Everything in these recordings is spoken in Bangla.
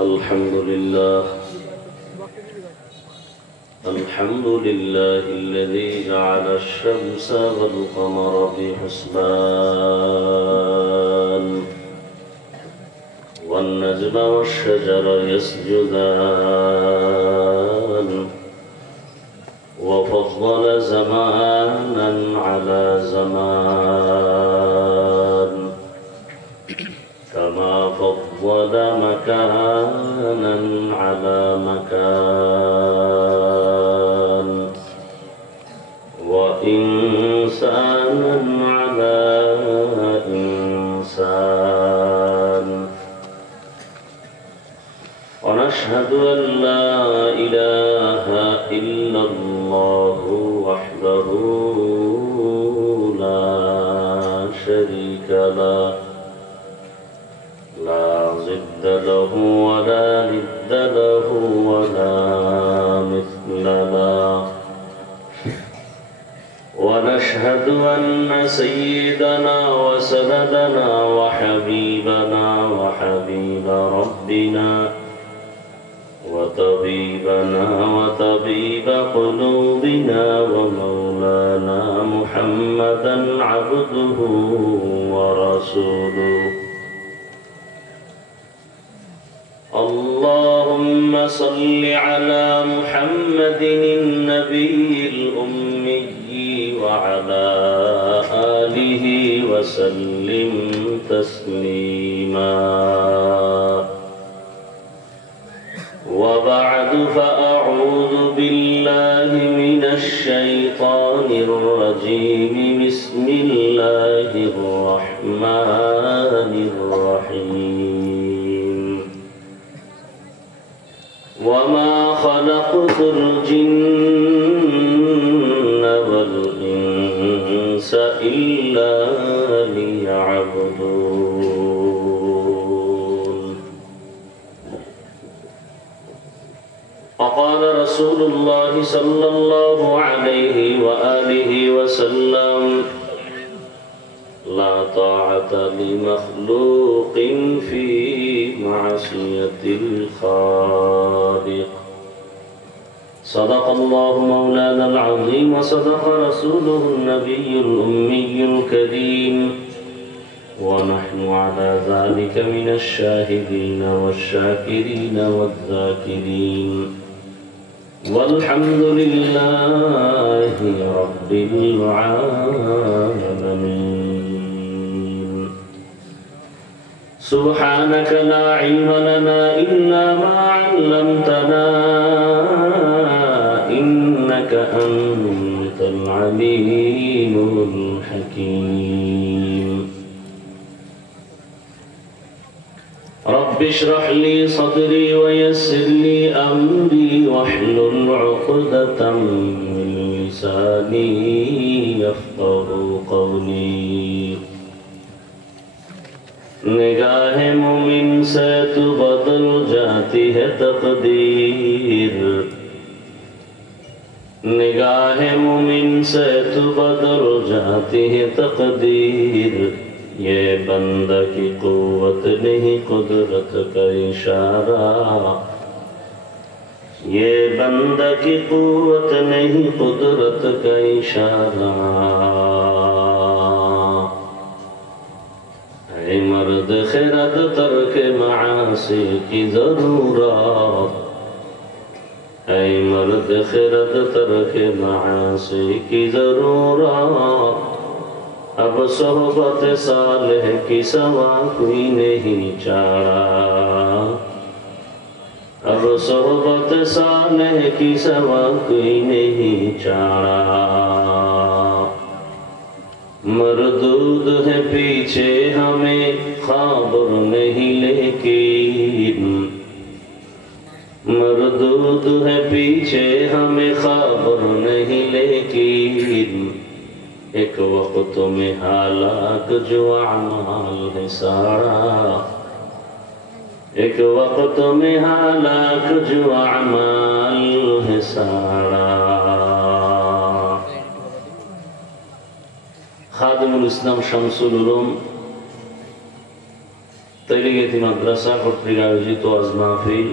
الحمد لله الذي جعل الشمس والقمر بحسبان والنجم والشجر يسجدان وفضل زمانا على زمان كما فضل مكانا على مكان وإنسانا على إنسان ونشهد أن لا إله إلا الله وحده لا شريك له لا ضد له ولا ند له ولا مثل له ونشهد أن سيدنا وسندنا وحبيبنا وحبيب ربنا وطبيبنا وطبيب قلوبنا ومولانا محمدا عبده ورسوله اللهم صل على محمد النبي الأمي وعلى آله وسلم تسليما وبعد فأعوذ بالله من الشيطان الرجيم بسم الله الرحمن الرحيم وما خلقت الجن والإنس إلا ليعبدون وقال رسول الله صلى الله عليه وآله وسلم لا طاعة لمخلوق في معصية الخالق صدق الله مولانا العظيم وصدق رسوله النبي الأمي الكريم ونحن على ذلك من الشاهدين والشاكرين والذاكرين والحمد لله رب العالمين سبحانك لا علم لنا إلا ما علمتنا إنك أنت العليم الحكيم رب اشرح لي صدري ويسر لي أمري واحلل عقدة من لساني يفقهوا قولي निगाह मुमिन से तो बदल जाती है तकदीर निगाह मुमिन से तो बदल जाती है तकदीर ये बंदा की कुव्वत नहीं कुदरत का इशारा ये बंदा की कुव्वत नहीं कुदरत का इशारा मर्द खिरत तर्क मासी की जरूरत है मर्द खिरत तर्क मासी की जरूरत अब सोहबत सालेह की सवा कोई नहीं चाड़ा अब सोहबत सालेह की सवा कोई नहीं चाड़ा मरदूद है पीछे हमें खबर नहीं लेकिन मरदूद है पीछे हमें खबर नहीं लेकिन एक वक्त में हालाक जो अमाल है सारा एक वक्त में हालाक जो अमाल है सारा खादिमुल इस्लाम शमसुल उलूम তেলিগেতি মাদ্রাসা কর্তৃক আয়োজিত আজ মাহফিল,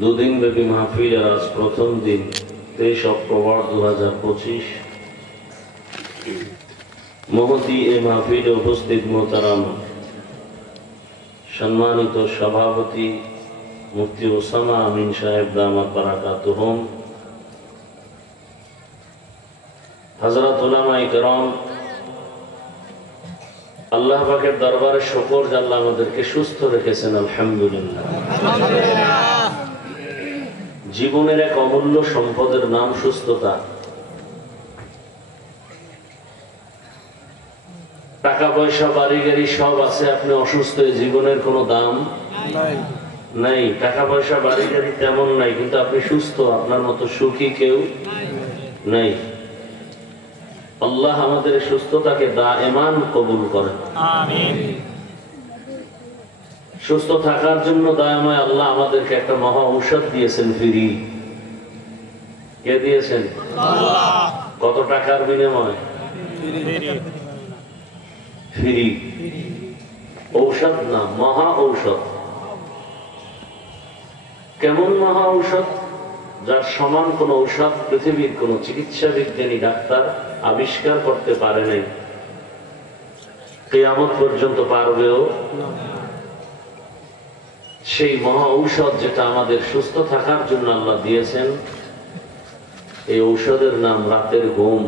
দুদিন ব্যাপী মাহফিলের আজ প্রথম দিন 23 অক্টোবর 2025। মহতি এই মাহফিলে উপস্থিত মোহতারাম সম্মানিত সভাপতি মুফতি ওসামা আমিন সাহেব দামাত বারাকাতুহুম, হযরত উলামায়ে কেরাম, আল্লাহ পাকের দরবারে শুকর যে আল্লাহ আমাদেরকে সুস্থ রেখেছেন, আলহামদুলিল্লাহ। জীবনের এক অমূল্য সম্পদের নাম সুস্থতা। টাকা পয়সা বাড়ি গাড়ি সব আছে, আপনি অসুস্থ, জীবনের কোনো দাম নাই। টাকা পয়সা বাড়ি গাড়ি তেমন নাই, কিন্তু আপনি সুস্থ, আপনার মতো সুখী কেউ নাই। আল্লাহ আমাদের সুস্থতাকে দায়েমান কবুল করেন, আমিন। সুস্থ থাকার জন্য দায়মায় আল্লাহ আমাদেরকে একটা মহা ঔষধ দিয়েছেন, ফ্রি। কে দিয়েছেন? আল্লাহ। কত টাকার বিনিময়? ফ্রি। ঔষধ না, মহা ঔষধ। কেমন মহা ঔষধ? যার সমান কোন ঔষধ পৃথিবীর কোন চিকিৎসা বিজ্ঞানী ডাক্তার আবিষ্কার করতে পারে নাই, কিয়ামত পর্যন্ত পারবেও। সেই মহা ঔষধ যেটা আমাদের সুস্থ থাকার জন্য আল্লাহ দিয়েছেন, এই ঔষধের নাম রাতের ঘুম।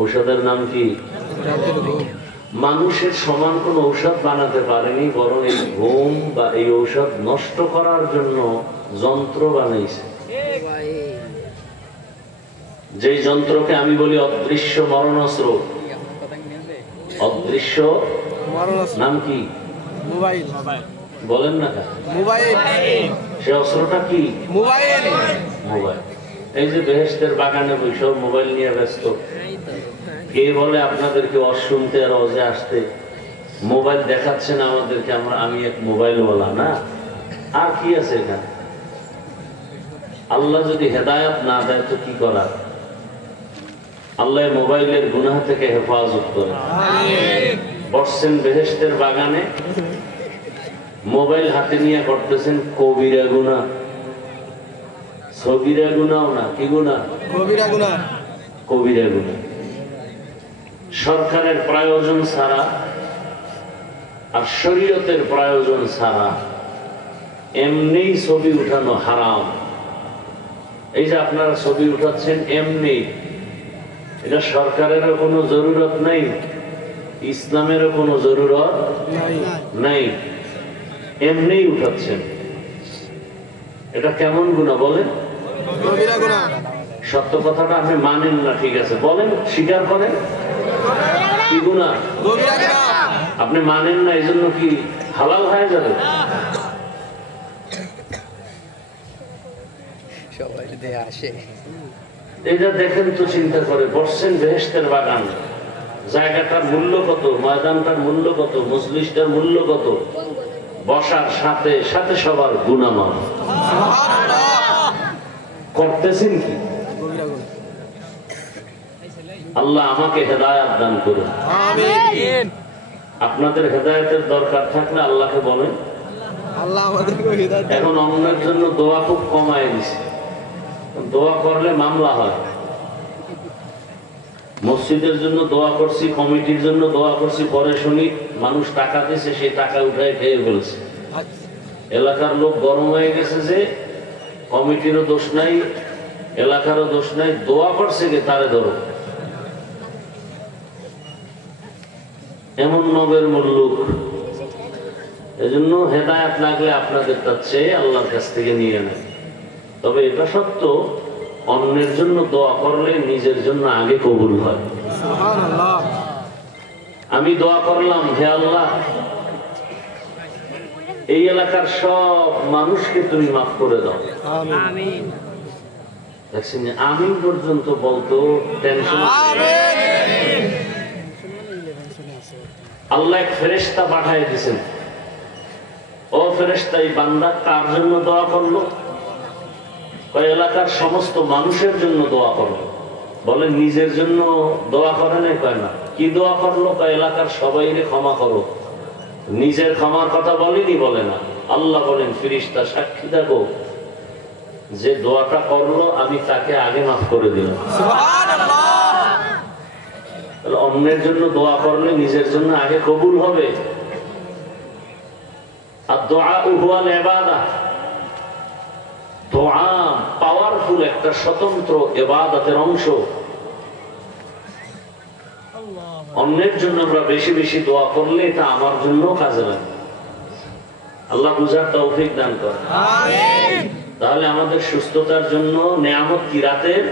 ঔষধের নাম কি? মানুষের সমান কোন ঔষধ বানাতে পারেনি, বরং এই ঘুম বা এই ঔষধ নষ্ট করার জন্য যন্ত্র বানাইছে। যে যন্ত্রকে আমি বলি অদৃশ্য মরণাস্ত্র। অদৃশ্য নাম কি? মোবাইল। বলেন না মোবাইল। সে অস্ত্রটা কি? মোবাইল। মোবাইল। এই যে বেহেশতের বাগানে বৈশাখ মোবাইল নিয়ে ব্যস্ত, কে বলে আপনাদেরকে অশুনতে আর অজে আসতে? মোবাইল দেখাচ্ছেন আমাদেরকে, আমি এক মোবাইলওয়ালা না। আর কি আছে এখানে? আল্লাহ যদি হেদায়েত না দেয় তো কি করার? আল্লাহ মোবাইলের গুনাহ থেকে হেফাজত করে। বসছেন বেহেশতের বাগানে, মোবাইল হাতে নিয়ে করতেছেন কবিরা গুনাহ। সগীরা গুনাহ না, কি গুনাহ? কবিরা গুনাহ। কবিরা গুনাহ। সরকারের প্রয়োজন ছাড়া আর শরীয়তের প্রয়োজন ছাড়া এমনি ছবি উঠানো হারাম। এই যে আপনারা ছবি উঠাচ্ছেন এমনি, এটা সরকারেরও কোনো জরুরত নাই, ইসলামেরও কোনো জরুরত নাই, এমনি উঠাচ্ছেন। এটা কেমন গুনাহ বলেন? সত্য কথাটা আপনি মানেন না, ঠিক আছে, বলেন, স্বীকার করেন। কি গুনাহ? আপনি মানেন না, এই জন্য কি হালাল হয়ে যাবে? এটা দেখেন তো, চিন্তা করে। বসছেন বেহেশতের বাগান, জায়গাটার মূল্য কত, ময়দানটার মূল্য কত, মজলিসটার মূল্য কত, বসার সাথে সাথে সবার গুনাহ মাফ। করতেছেন কি? আল্লাহ আমাকে হেদায়েত দান করুন, আমিন। আপনাদের হেদায়েতের দরকার থাকলে আল্লাহকে বলেন। আল্লাহ আমাদেরকে হেদায়েত। এখন অন্যের জন্য দোয়া খুব কমায় দিছে, দোয়া করলে মামলা হয়। মসজিদের জন্য দোয়া করছি, কমিটির জন্য দোয়া করছি, পরে শুনি মানুষ টাকা দিয়েছে, সেই টাকা উঠায় খেয়ে ফেলছে। এলাকার লোক গরম হয়ে গেছে যে কমিটিরও দোষ নাই, এলাকারও দোষ নাই, দোয়া করছে যে তারে ধরো। এমন নবের মুল্লুক। এজন্য হেদায়েত লাগলে আপনাদের তার চেয়ে আল্লাহর কাছ থেকে নিয়ে নেয়। তবে এটা সত্য, অন্যের জন্য দোয়া করলে নিজের জন্য আগে কবুল হয়। আমি দোয়া করলাম, হে আল্লাহ, এই এলাকার সব মানুষকে তুমি মাফ করে দাও, আমিন। দেখছেন, আমিন পর্যন্ত বলতো টেনশন। আল্লাহ এক ফেরেশতা পাঠিয়ে দিয়েছেন। ও ফেরেশতা, এই বান্দা কার জন্য দোয়া করলো? এলাকার সমস্ত মানুষের জন্য দোয়া করলো। বলে নিজের জন্য দোয়া করে না? কয় না। কি দোয়া করলো? এলাকার সবাইকে ক্ষমা করো। নিজের ক্ষমার কথা বলেনি, বলে না। আল্লাহ বলেন ফেরেশতা সাক্ষী থাকো, যে দোয়াটা করলো আমি তাকে আগে মাফ করে দিলাম। সুবহানাল্লাহ। তাহলে অন্যের জন্য দোয়া করলে নিজের জন্য আগে কবুল হবে। আর দোয়া হুয়াল ইবাদাহ, দোয়া পাওয়ারফুল একটা স্বতন্ত্র ইবাদতের অংশ। অন্যের জন্য আমরা বেশি বেশি দোয়া করলে এটা আমার জন্য কাজে লাগে। আল্লাহ বুঝার তৌফিক দান করেন। আমিন। তাহলে আমাদের সুস্থতার জন্য নিয়ামত কি? রাতের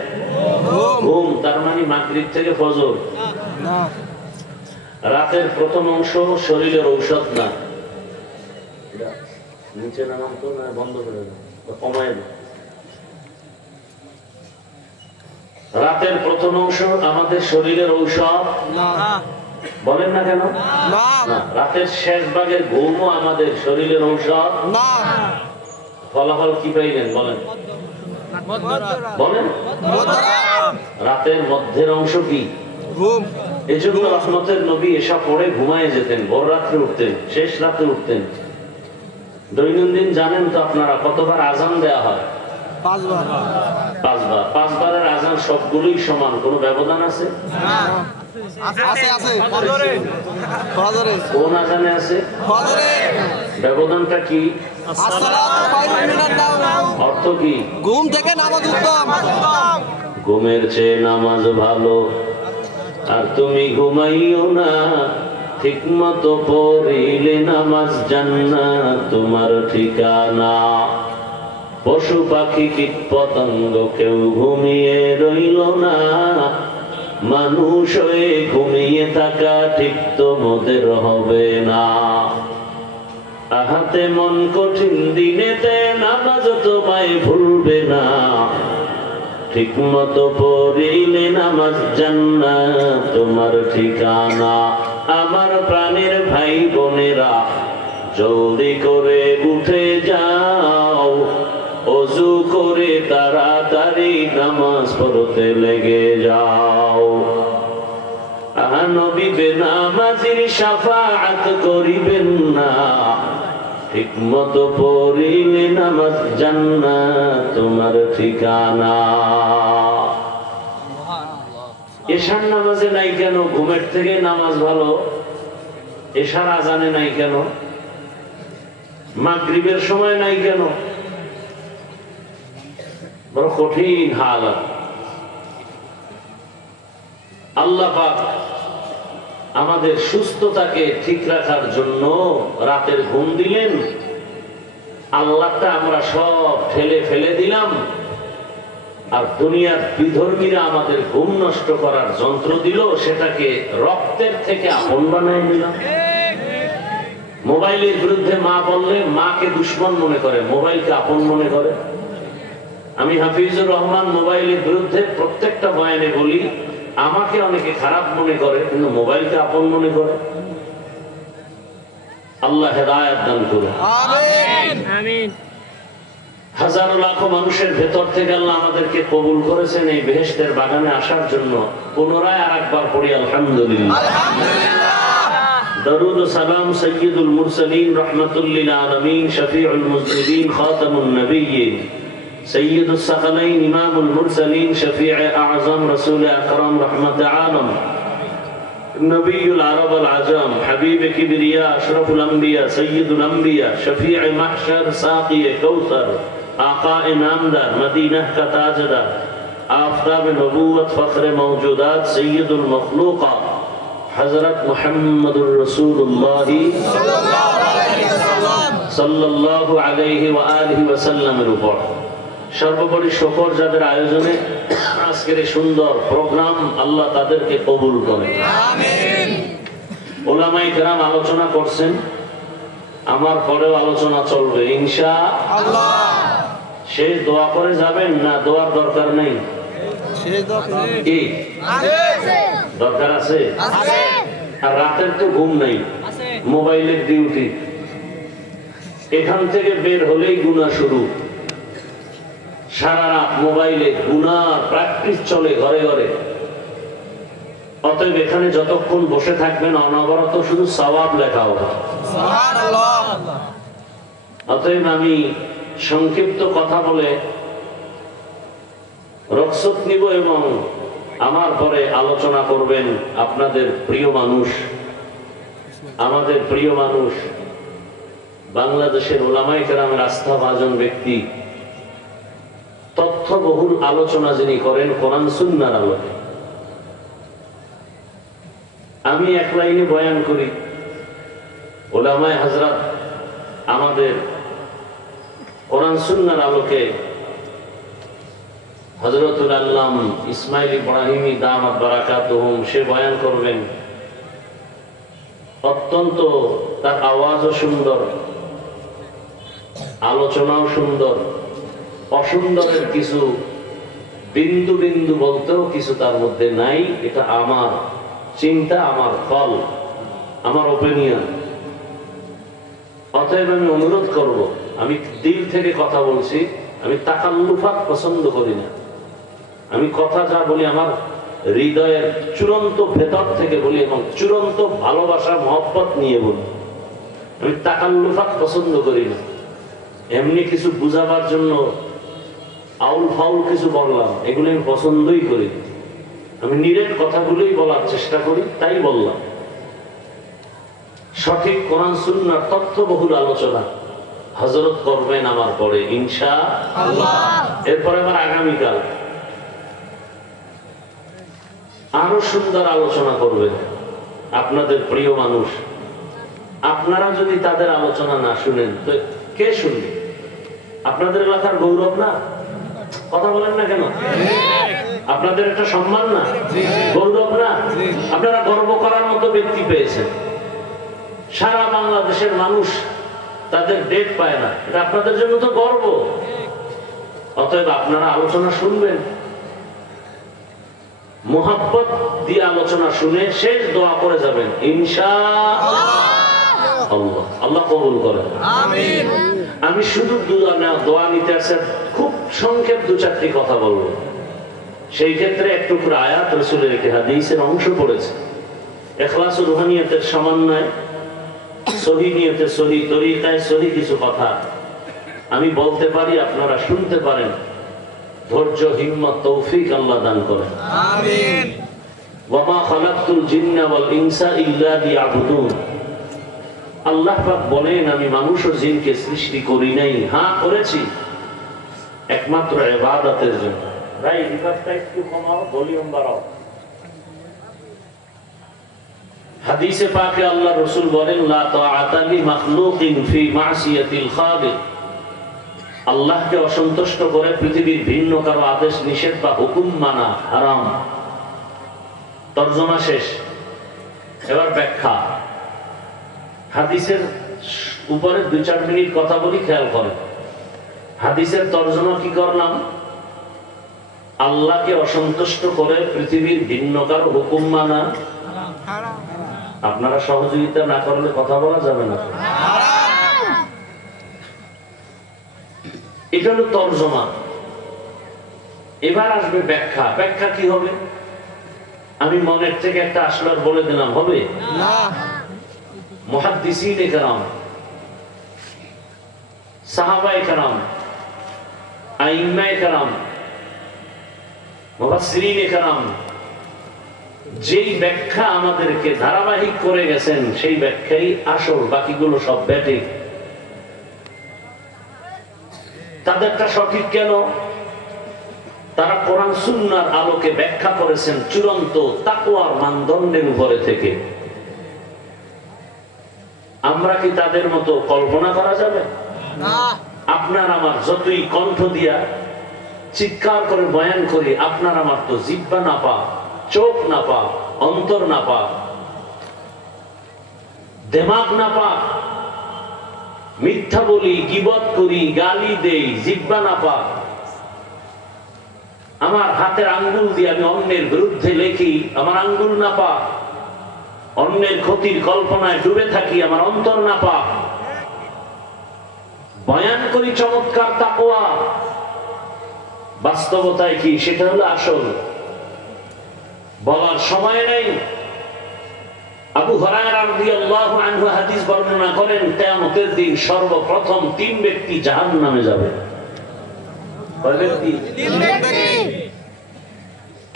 ঘুম। তার মানে মাগরিব থেকে ফজর। রাতের প্রথম অংশ শরীরের ঔষধ না। নিচে নামাম তো না, বন্ধ করে দাও, কমায় দাও। রাতের প্রথম অংশ আমাদের শরীরের ঔষধ বলেন না কেন? রাতের শেষ ভাগের ঘুমও আমাদের শরীরের ঔষধ। ফলাফল কি পাইলেন বলেন? বলেন রাতের মধ্যের অংশ কি? ঘুম। এই জন্য রহমতের নবী এসা পড়ে ঘুমায় যেতেন, ভোর রাত্রে উঠতেন, শেষ রাতে উঠতেন। দৈনন্দিন জানেন তো আপনারা কতবার আজান দেয়া হয়? 5 বার। 5 বার। 5 বারের আজান সবগুলোই সমান, কোনো ব্যবধান আছে? কোন আজানে আছে? ব্যবধানটা কি? অর্থ কি? ঘুম থেকে নামাজ উত্তম। ঘুমের চেয়ে নামাজ ভালো। আর তুমি ঘুমাইও না, ঠিক মতো পড়িলে নামাজ জান্নাত তোমার ঠিকানা। পশু পাখি কীট পতঙ্গ কেউ ঘুমিয়ে রইল না, মানুষ হয়ে ঘুমিয়ে থাকা ঠিক তোমাদের হবে না। আহাতে মন কঠিন দিনেতে নামাজ তোমায় ভুলবে না, ঠিক মতো পড়িলে নামাজ জান্নাত তোমার ঠিকানা। আমার প্রাণের ভাই বোনেরা জলদি করে উঠে যাও, ওযু করে তাড়াতাড়ি নামাজ পড়তে লেগে যাও। নবী বেনামাজির শাফাআত করিবেন না, ঠিক মতো পড়িলে নামাজ জান্নাত তোমার ঠিকানা। এশার নামাজে নাই কেন? ঘুমের থেকে নামাজ ভালো। এশার আজানে নাই কেন? মাগরিবের সময় নাই কেন? বড় কঠিন হালত। আল্লাহ পাক আমাদের সুস্থতাকে ঠিক রাখার জন্য রাতের ঘুম দিলেন। আল্লাহটা আমরা সব ঠেলে ফেলে দিলাম, আর দুনিয়ার বিধর্মীরা আমাদের ঘুম নষ্ট করার যন্ত্র দিল, সেটাকে রক্তের থেকে আপন বানায় নিলাম। মোবাইলের বিরুদ্ধে মা বললে মাকে দুশ্মন মনে করে, মোবাইলকে আপন মনে করে। আমি হাফিজুর রহমান মোবাইলের বিরুদ্ধে প্রত্যেকটা বয়ানে বলি, আমাকে অনেকে খারাপ মনে করে কিন্তু মোবাইলকে আপন মনে করে। আল্লাহ হেদায়েত দান করুন। আমিন আমিন। হাজার লাখ মানুষের ভেতর থেকে আল্লাহ আমাদেরকে কবুল করেছেন এই বেহেশতের বাগানে আসার জন্য। পুনরায় আরেকবার পড়ি আলহামদুলিল্লাহ। দরুদ ও সালাম সাইয়্যিদুল মুরসালিন রাহমাতুল লিল আলামিন শফিউল মুজনিবিন খাতামুন নবিয়্যিন سيد الثقلين إمام المرسلين شفيع أعظم رسول أكرم رحمة عالم نبي العرب العجم حبيب كبرياء أشرف الأنبياء سيد الأنبياء شفيع محشر ساقي كوثر آقاء نامدار مدينة كتاجدار آفتاب نبوة فخر موجودات سيد المخلوقات حضرت محمد رسول الله صلى الله عليه وآله وسلم الوفر। সর্বোপরি শুকর যাদের আয়োজনে আজকের সুন্দর প্রোগ্রাম, আল্লাহ তাদেরকে কবুল করেন। আমিন। উলামায়ে কেরাম আলোচনা করছেন, আমার পরেও আলোচনা চলবে ইনশাআল্লাহ। শেষ দোয়া করে যাবেন না দোয়ার দরকার নেই? শেষ দোয়া কি দরকার আছে? আর রাতের তো ঘুম নাই, মোবাইলের ডিউটি, এখান থেকে বের হলেই গুনাহ শুরু। সারা রাত মোবাইলে গুনার প্র্যাকটিস চলে ঘরে ঘরে। অতএব এখানে যতক্ষণ বসে থাকবেন অনবরত শুধু সওয়াব লেখা হবে। অতএব আমি সংক্ষিপ্ত কথা বলে রক্ষক নিব এবং আমার পরে আলোচনা করবেন আপনাদের প্রিয় মানুষ, আমাদের প্রিয় মানুষ, বাংলাদেশের উলামায়ে কেরামের আস্থাভাজন ব্যক্তি, তথ্যবহুল আলোচনা যিনি করেন কোরআন সুন্নাহর আলোকে। আমি এক লাইনে বয়ান করি, উলামায়ে হযরত আমাদের কোরআন সুন্নাহর আলোকে হযরতুল আল্লাম ইসমাইল ইব্রাহিমী দামাত বারাকাতুহুম সে বয়ান করবেন। অত্যন্ত তার আওয়াজও সুন্দর, আলোচনাও সুন্দর, অসুন্দরের কিছু বিন্দু বিন্দু বলতেও কিছু তার মধ্যে নাই। এটা আমার চিন্তা, আমার ফল, আমার ওপিনিয়ন। অতএব আমি অনুরোধ করব, আমি দিল থেকে কথা বলছি, আমি তাকাল্লুফাত পছন্দ করি না। আমি কথা যা বলি আমার হৃদয়ের চূড়ান্ত ভেতর থেকে বলি এবং চূড়ান্ত ভালোবাসা মহব্বত নিয়ে বলি। আমি তাকাল্লুফাত পছন্দ করি না। এমনি কিছু বুঝাবার জন্য আউল ফাউল কিছু বললাম, এগুলো আমি পছন্দই করি। আমি নিরেট কথাগুলোই বলার চেষ্টা করি, তাই বললাম। সঠিক কোরআন সুন্নাহর তথ্যবহুল আলোচনা হযরত করবেন আমার পরে ইনশাআল্লাহ। এরপরে আবার আগামীকাল আরো সুন্দর আলোচনা করবেন আপনাদের প্রিয় মানুষ। আপনারা যদি তাদের আলোচনা না শুনেন তো কে শুনবে? আপনাদের এলাকার গৌরব না? কথা বলেন না কেন? আপনাদের একটা সম্মান না, গৌরব না? আপনারা গর্ব করার মতো ব্যক্তি পেয়েছেন। সারা বাংলাদেশের মানুষ তাদের ডেট পায় না, এটা আপনাদের জন্য তো গর্ব। অতএব আপনারা আলোচনা শুনবেন, মুহাব্বত দিয়ে আলোচনা শুনে শেষ দোয়া করে যাবেন ইনশাআল্লাহ। আল্লাহ কবুল করেন, আমিন। আমি শুধু দোয়া নিতে আসে, খুব সংক্ষেপ দু চারটি কথা বলবো। সেই ক্ষেত্রে একটু করে আয়াত রাসূলের একটি হাদিসের অংশ পড়েছে। ইখলাস ও রুহানিয়তের সমন্বয়, সহি নিয়তে সহি তরিকায় সহি কিছু কথা আমি বলতে পারি, আপনারা শুনতে পারেন। ধৈর্য, হিম্মত, তৌফিক আল্লাহ দান করেন, আমিন। ওয়া মা খালাকতুল জিন্না ওয়াল ইনসা ইল্লা লিয়াবুদুন। আল্লাহ পাক বলেন, আমি মানুষ ও জিনকে সৃষ্টি করি নাই, হ্যাঁ করেছি একমাত্র ইবাদতের জন্য। ভাই রিভারটা একটু কমাও, ভলিউম বাড়াও। হাদিসে পাকে আল্লাহ রাসূল বলেন, লা তাআতা লি মাখলুকিন ফি মাসিয়াতিল খালিক। আল্লাহকে অসন্তুষ্ট করে পৃথিবীর ভিন্ন কারো আদেশ নিষেধ বা হুকুম মানা হারাম। তরজমা শেষ। এবার ব্যাখ্যা। হাদিসের উপরে 2-4 মিনিট কথা বলি, খেয়াল করেন। হাদিসের তরজমা কি করলাম? আল্লাহকে অসন্তুষ্ট করে পৃথিবীর ভিন্ন কারো হুকুম মানা হারাম। আপনারা সহযোগিতা না করলে কথা বলা যাবে না। এটা হলো তরজমা। এবার আসবে ব্যাখ্যা। ব্যাখ্যা কি হবে? আমি মনের থেকে একটা আসলে বলে দিলাম, হবে না? মুহাদ্দিসিনে কেরাম, সাহাবায়ে কেরাম, আইম্মায়ে কেরাম, মুফাসসিরিনে কেরাম যেই ব্যাখ্যা আমাদেরকে ধারাবাহিক করে গেছেন সেই ব্যাখ্যাই আসল, বাকিগুলো সব ব্যাটিক। তাদেরটা সঠিক কেন? তারা কোরআন সুন্নাহর আলোকে ব্যাখ্যা করেছেন চূড়ান্ত তাকওয়ার মানদণ্ডের উপরে থেকে। আমরা কি তাদের মতো কল্পনা করা যাবে? না। আপনার আমার যতই কণ্ঠ দিয়া চিৎকার করে বয়ান করি, আপনার আমার তো জিহ্বা না পা, চোখ না পা, অন্তর না পা, দিমাগ না পা, মিথ্যা বলি, গীবত করি, গালি দেই, জিহ্বা না পা। আমার হাতের আঙ্গুল দিয়ে আমি অন্যের বিরুদ্ধে লেখি, আমার আঙ্গুল না পা। অন্যের ক্ষতির কল্পনায় ডুবে থাকি, আমার অন্তর না পা। বয়ান করি চমৎকার তাকওয়া, বাস্তবতায় কি সেটা হলো আসল। বলার সময় নাই। আবু হুরায়রা রাদিয়াল্লাহু আনহু হাদিস বর্ণনা করেন, কিয়ামতের দিন সর্বপ্রথম 3 ব্যক্তি জাহান্নামে যাবে। কয় ব্যক্তি? 3 ব্যক্তি।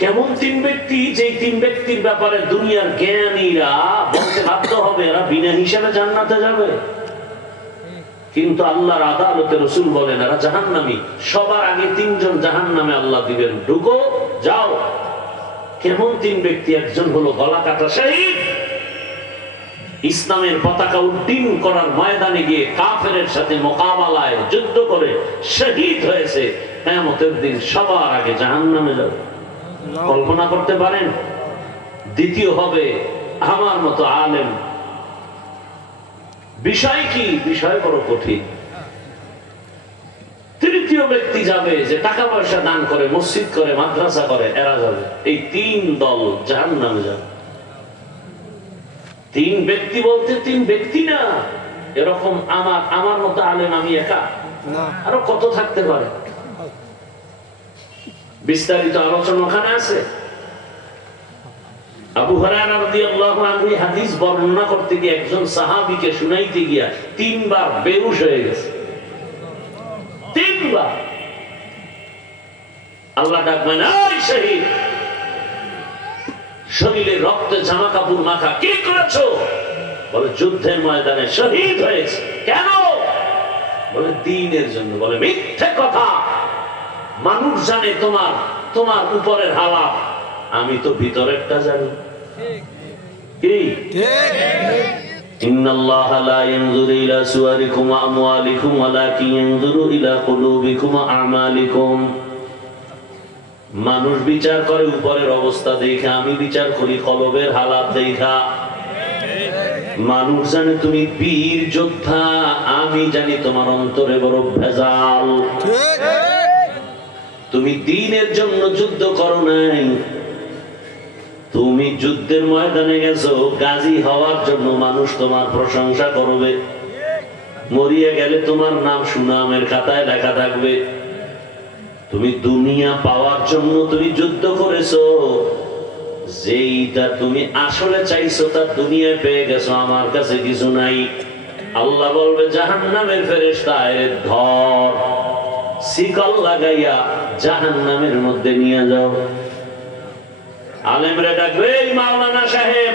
কেমন 3 ব্যক্তি? যে 3 ব্যক্তির ব্যাপারে দুনিয়ার জ্ঞানীরা বলতে বাধ্য হবে এরা বিনা হিসাবে জান্নাতে যাবে, কিন্তু আল্লাহর আদালতে রাসূল বলেন এরা জাহান্নামী। সবার আগে 3 জন জাহান্নামে আল্লাহ দিবেন, ঢুকো যাও। কেমন 3 ব্যক্তি? একজন হলো গলা কাটা শহীদ, ইসলামের পতাকা উড্ডীন করার ময়দানে গিয়ে কাফেরের সাথে মোকাবেলায় যুদ্ধ করে শহীদ হয়েছে, কিয়ামতের দিন সবার আগে জাহান্নামে যাবে। কল্পনা করতে পারেন? দ্বিতীয় হবে আমার মতো আলেম। বিষয় কি? বিষয় বড় কঠিন। তৃতীয় ব্যক্তি যাবে যে টাকা পয়সা দান করে, মসজিদ করে, মাদ্রাসা করে, এরা যাবে। এই 3 দল জাহান্নামে যাবে। 3 ব্যক্তি বলতে 3 ব্যক্তি না, এরকম আমার মতো আলেম আমি একা, আরো কত থাকতে পারে। বিস্তারিত আলোচনা ওখানে আছে। আবু হুরায়রা রাদিয়াল্লাহু আনহু হাদিস বর্ণনা করতে গিয়ে একজন সাহাবীকে শুনাইতে গিয়া 3 বার বেহুশ হয়ে গেছে। 3 বার আল্লাহ ডাকবেন, এই শহীদ, শরীরে রক্তে জামা কাপড় মাখা, কি করেছো? বলে যুদ্ধের ময়দানে শহীদ হয়েছে। কেন? বলে দ্বীনের জন্য। বলে মিথ্যে কথা, মানুষ জানে তোমার উপরের হালাত, আমি তো ভিতরেরটা জানি। কি ইন্নাল্লাহা লা ইয়ানজুরু ইলা সুওয়ারিকুম ওয়া আমওয়ালিকুম ওয়ালাকিন ইয়ানজুরু ইলা কুলুবিকুম ওয়া আমালিকুম। মানুষ বিচার করে উপরের অবস্থা দেখা, আমি বিচার করি কলবের হালাত দেখা। মানুষ জানে তুমি বীর যোদ্ধা, আমি জানি তোমার অন্তরে বড় ভেজাল। তুমি দ্বীনের জন্য যুদ্ধ করো নাই, তুমি যুদ্ধের ময়দানে গেছো গাজী হওয়ার জন্য। মানুষ তোমার প্রশংসা করবে, মরিয়া গেলে তোমার নাম সুনামের খাতায় লেখা থাকবে। তুমি দুনিয়া পাওয়ার জন্য তুমি যুদ্ধ করেছো, যেইটা তুমি আসলে চাইছো তা দুনিয়ায় পেয়ে গেছো, আমার কাছে কিছু নাই। আল্লাহ বলবে জাহান্নামের ফেরেশতা, এরে ধর, শিকল লাগাইয়া জাহান্নামের মধ্যে নিয়ে যাও। আলেমরা ডাকবে, এই মাওলানা সাহেব,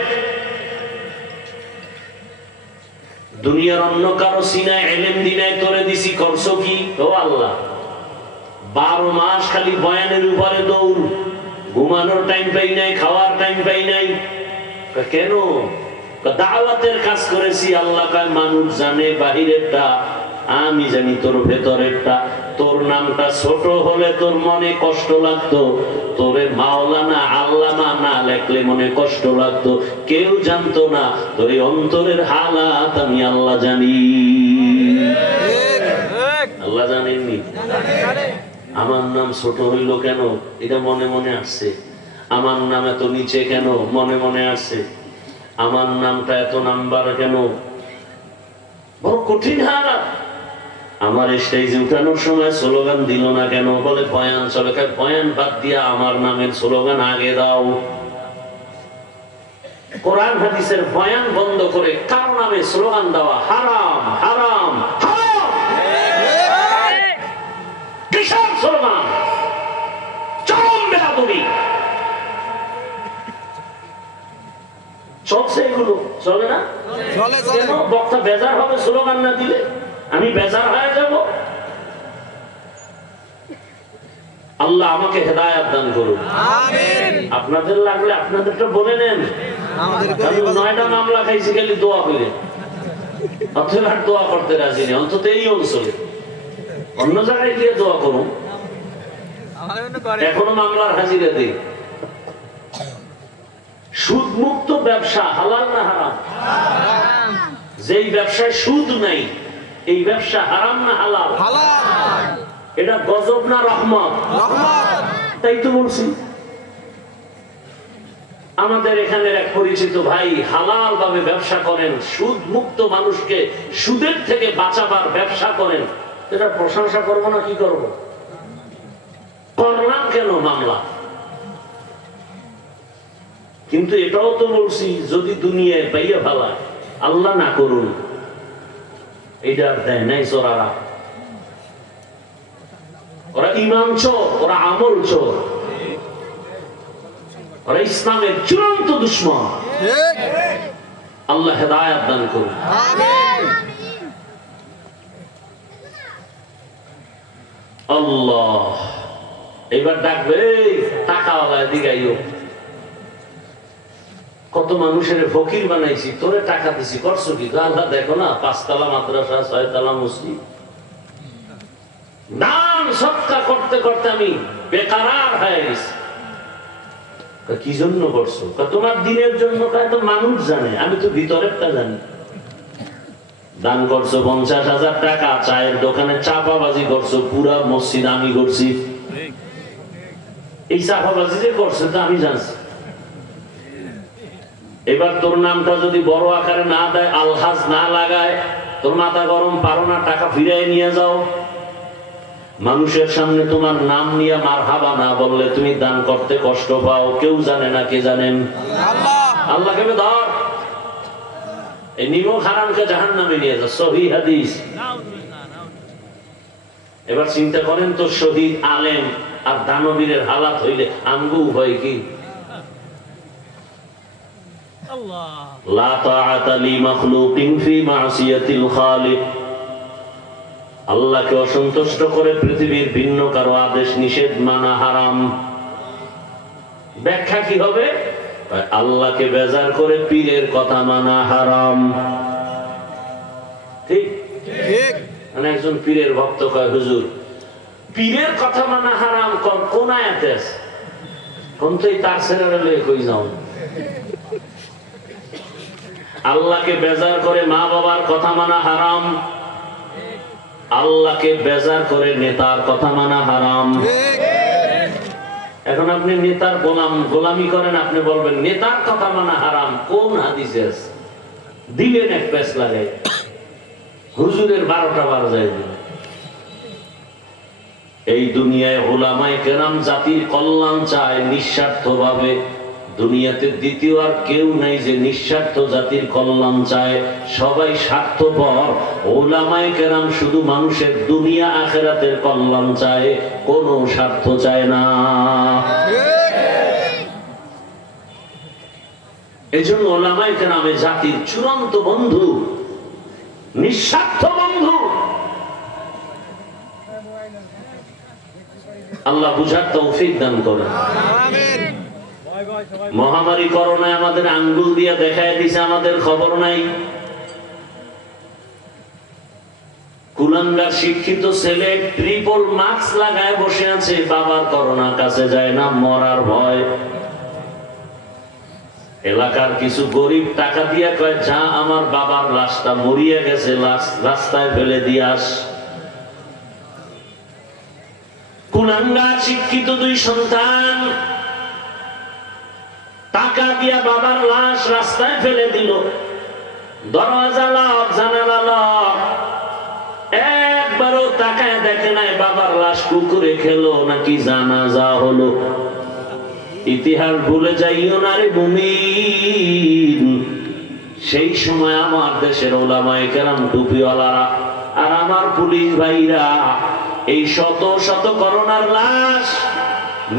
দুনিয়ার অন্য কারো সিনায় ইলম দিনায় তোরে দিছি, করছো কি? ও আল্লাহ, 12 মাস খালি বয়ানের উপরে দৌড়, ঘুমানোর টাইম পাই নাই, খাওয়ার টাইম পাই নাই। কেন? দাওয়াতের কাজ করেছি। আল্লাহ কয় মানুষ জানে বাহিরেরটা, আমি জানি তোর ভেতরেরটা। তোর নামটা ছোট হলে তোর মনে কষ্ট লাগতো, তোরে মাওলানা আল্লামা না লেখলে মনে কষ্ট লাগতো। কেউ জানতো না তোর অন্তরের হালাত আমি আল্লাহ জানি। আল্লাহ জানেননি? আমার নাম ছোট হইল কেন? এটা মনে মনে আসছে। আমার নাম এত নিচে কেন? মনে মনে আসছে। আমার নামটা এত নাম্বার কেন? বড় কঠিন হালাত। আমার স্টেজে উঠানোর সময় স্লোগান দিল না কেন? বলে বয়ান চলে। বয়ান বাদ দিয়া আমার নামের স্লোগান আগে দাও। কোরআন হাদিসের বয়ান বন্ধ করে কার নামে স্লোগান দেওয়া হারাম, হারাম, হারাম। কিসের স্লোগান? চরম বেয়াদবি। চলছে এগুলো? চলে না? কেন? বক্তা বেজার হবে স্লোগান না দিলে? আমি বেজার হয়ে যাব? আল্লাহ আমাকে হেদায়েত দান করুন। আমিন। আপনাদের লাগলে আপনাদেরটা বলে নেন। আমি 9টা মামলা খাইছি খালি দোয়া করে, অথবা দোয়া করতে রাজি নেই, অন্তত এই অঞ্চলে। অন্য জায়গায় গিয়ে দোয়া করুন, এখনো মামলার হাজিরা দিই। সুদ মুক্ত ব্যবসা হালাল না হারাম? যেই ব্যবসায় সুদ নাই এই ব্যবসা হারাম না হালাল? এটা গজব না রহমত? তাই তো বলছি। আমাদের এখানে এক পরিচিত ভাই হালাল ভাবে ব্যবসা করেন, সুদ মুক্ত মানুষকে সুদের থেকে বাঁচাবার ব্যবসা করেন। এটা প্রশংসা করবো না কি করব? করলাম কেন মামলা? কিন্তু এটাও তো বলছি যদি দুনিয়ায় পাইয়া ফেলা আল্লাহ না করুন, এটা আর দেয় নাই চোরারা। ওরা ইমান চোর, ওরা আমল চোর, ওরা ইসলামের চূড়ান্ত দুশমন। আল্লাহ হেদায়েত দান করুন। আল্লাহ এবার ডাকবে টাকাওয়ালা দিগাইও। কত মানুষের ফকির বানাইছি, তোরে টাকা দিছি, করছো কি? আল্লাহ দেখো না, 5 তলা মাদ্রাসা, 6 তলা মসজিদ, দান সৎকার করতে করতে আমি বেকারার হয়ে গেছি। কি জন্য করছো? তোমার দিনের জন্য। তো মানুষ জানে, আমি তো ভিতরেরটা জানি। দান করছো 50,000 টাকা, চায়ের দোকানে চাপাবাজি করছো, পুরা মসজিদ আমি করছি। এই চাপাবাজি যে করছে তা আমি জানছি। এবার তোর নামটা যদি বড় আকারে না দেয়, আলহাজ না লাগায়, তোর মাথা গরম, পারো না টাকা ফিরাই নিয়ে যাও। মানুষের সামনে তোমার নাম নিয়ে মারহাবা না বললে তুমি দান করতে কষ্ট পাও। কেউ জানে না, কে জানেন? আল্লাহ। কেবে ধর এই নিমক হারামকে জাহান্নামে নিয়ে যা, সহিহ হাদিস। এবার চিন্তা করেন তো, শহীদ, আলেম আর দানবীরের হালাত হইলে আঙ্গু হয় কি? লা তাআতা লি মাখলুকিন ফি মাসিয়াতিল খালিক। আল্লাহকে অসন্তুষ্ট করে পৃথিবীর ভিন্ন কারো আদেশ নিষেধ মানা হারাম। ব্যাখ্যা কি হবে? আল্লাহকে বেজার করে পীরের কথা মানা হারাম। ঠিক ঠিক। মানে একজন পীরের ভক্ত কয়, হুজুর পীরের কথা মানা হারাম কোন আয়াতে আছে? কোন তো তার ছেড়ে লয়ে কই যাও। আল্লাহকে বেজার করে মা বাবার কথা মানা হারাম। আল্লাহকে বেজার করে নেতার কথা মানা হারাম। এখন আপনি নেতার গোলামি করেন, আপনি বলবেন নেতার কথা মানা হারাম। কোন হাদিসে আছে? দিলেন এক পেস লাগে, হুজুরের 12টা বার যায়। এই দুনিয়ায় উলামায়ে কেরাম জাতির কল্যাণ চায় নিঃস্বার্থভাবে। দুনিয়াতে দ্বিতীয় আর কেউ নাই যে নিঃস্বার্থ জাতির কল্যাণ চায়। সবাই স্বার্থপর। উলামায়ে কেরাম শুধু মানুষের দুনিয়া আখিরাতের কল্যাণ চায়, কোনো স্বার্থ চায় না। এজন্য উলামায়ে কেরাম জাতির চূড়ান্ত বন্ধু, নিঃস্বার্থ বন্ধু। আল্লাহ বুঝার তৌফিক দান করেন। আমিন। মহামারী করোনা আমাদের আঙ্গুল দিয়ে দেখায় দিছে, আমাদের খবর নাই। কুলাঙ্গার শিক্ষিত ছেলে ট্রিপল মাস্ক লাগায় বসে আছে, বাবার করোনা কাছে যায় না, মরার ভয়। এলাকার কিছু গরিব টাকা দিয়ে কয়, যা আমার বাবার লাশটা মরিয়া গেছে, রাস্তায় ফেলে দিয়ে আস। কুলাঙ্গার শিক্ষিত 2 সন্তান টাকা দিয়া বাবার লাশ রাস্তায় ফেলে দিল। দরজা লক, জানালা লক, একবারও তাকায় দেখে নাই বাবার লাশ কুকুরে খেলো নাকি জানাজা হলো। ইতিহাস ভুলে যাইও না রে মুমিন। সেই সময় আমার দেশের উলামায়ে কেরাম, টুপিওয়ালারা আর আমার পুলিশ ভাইরা এই শত শত করোনার লাশ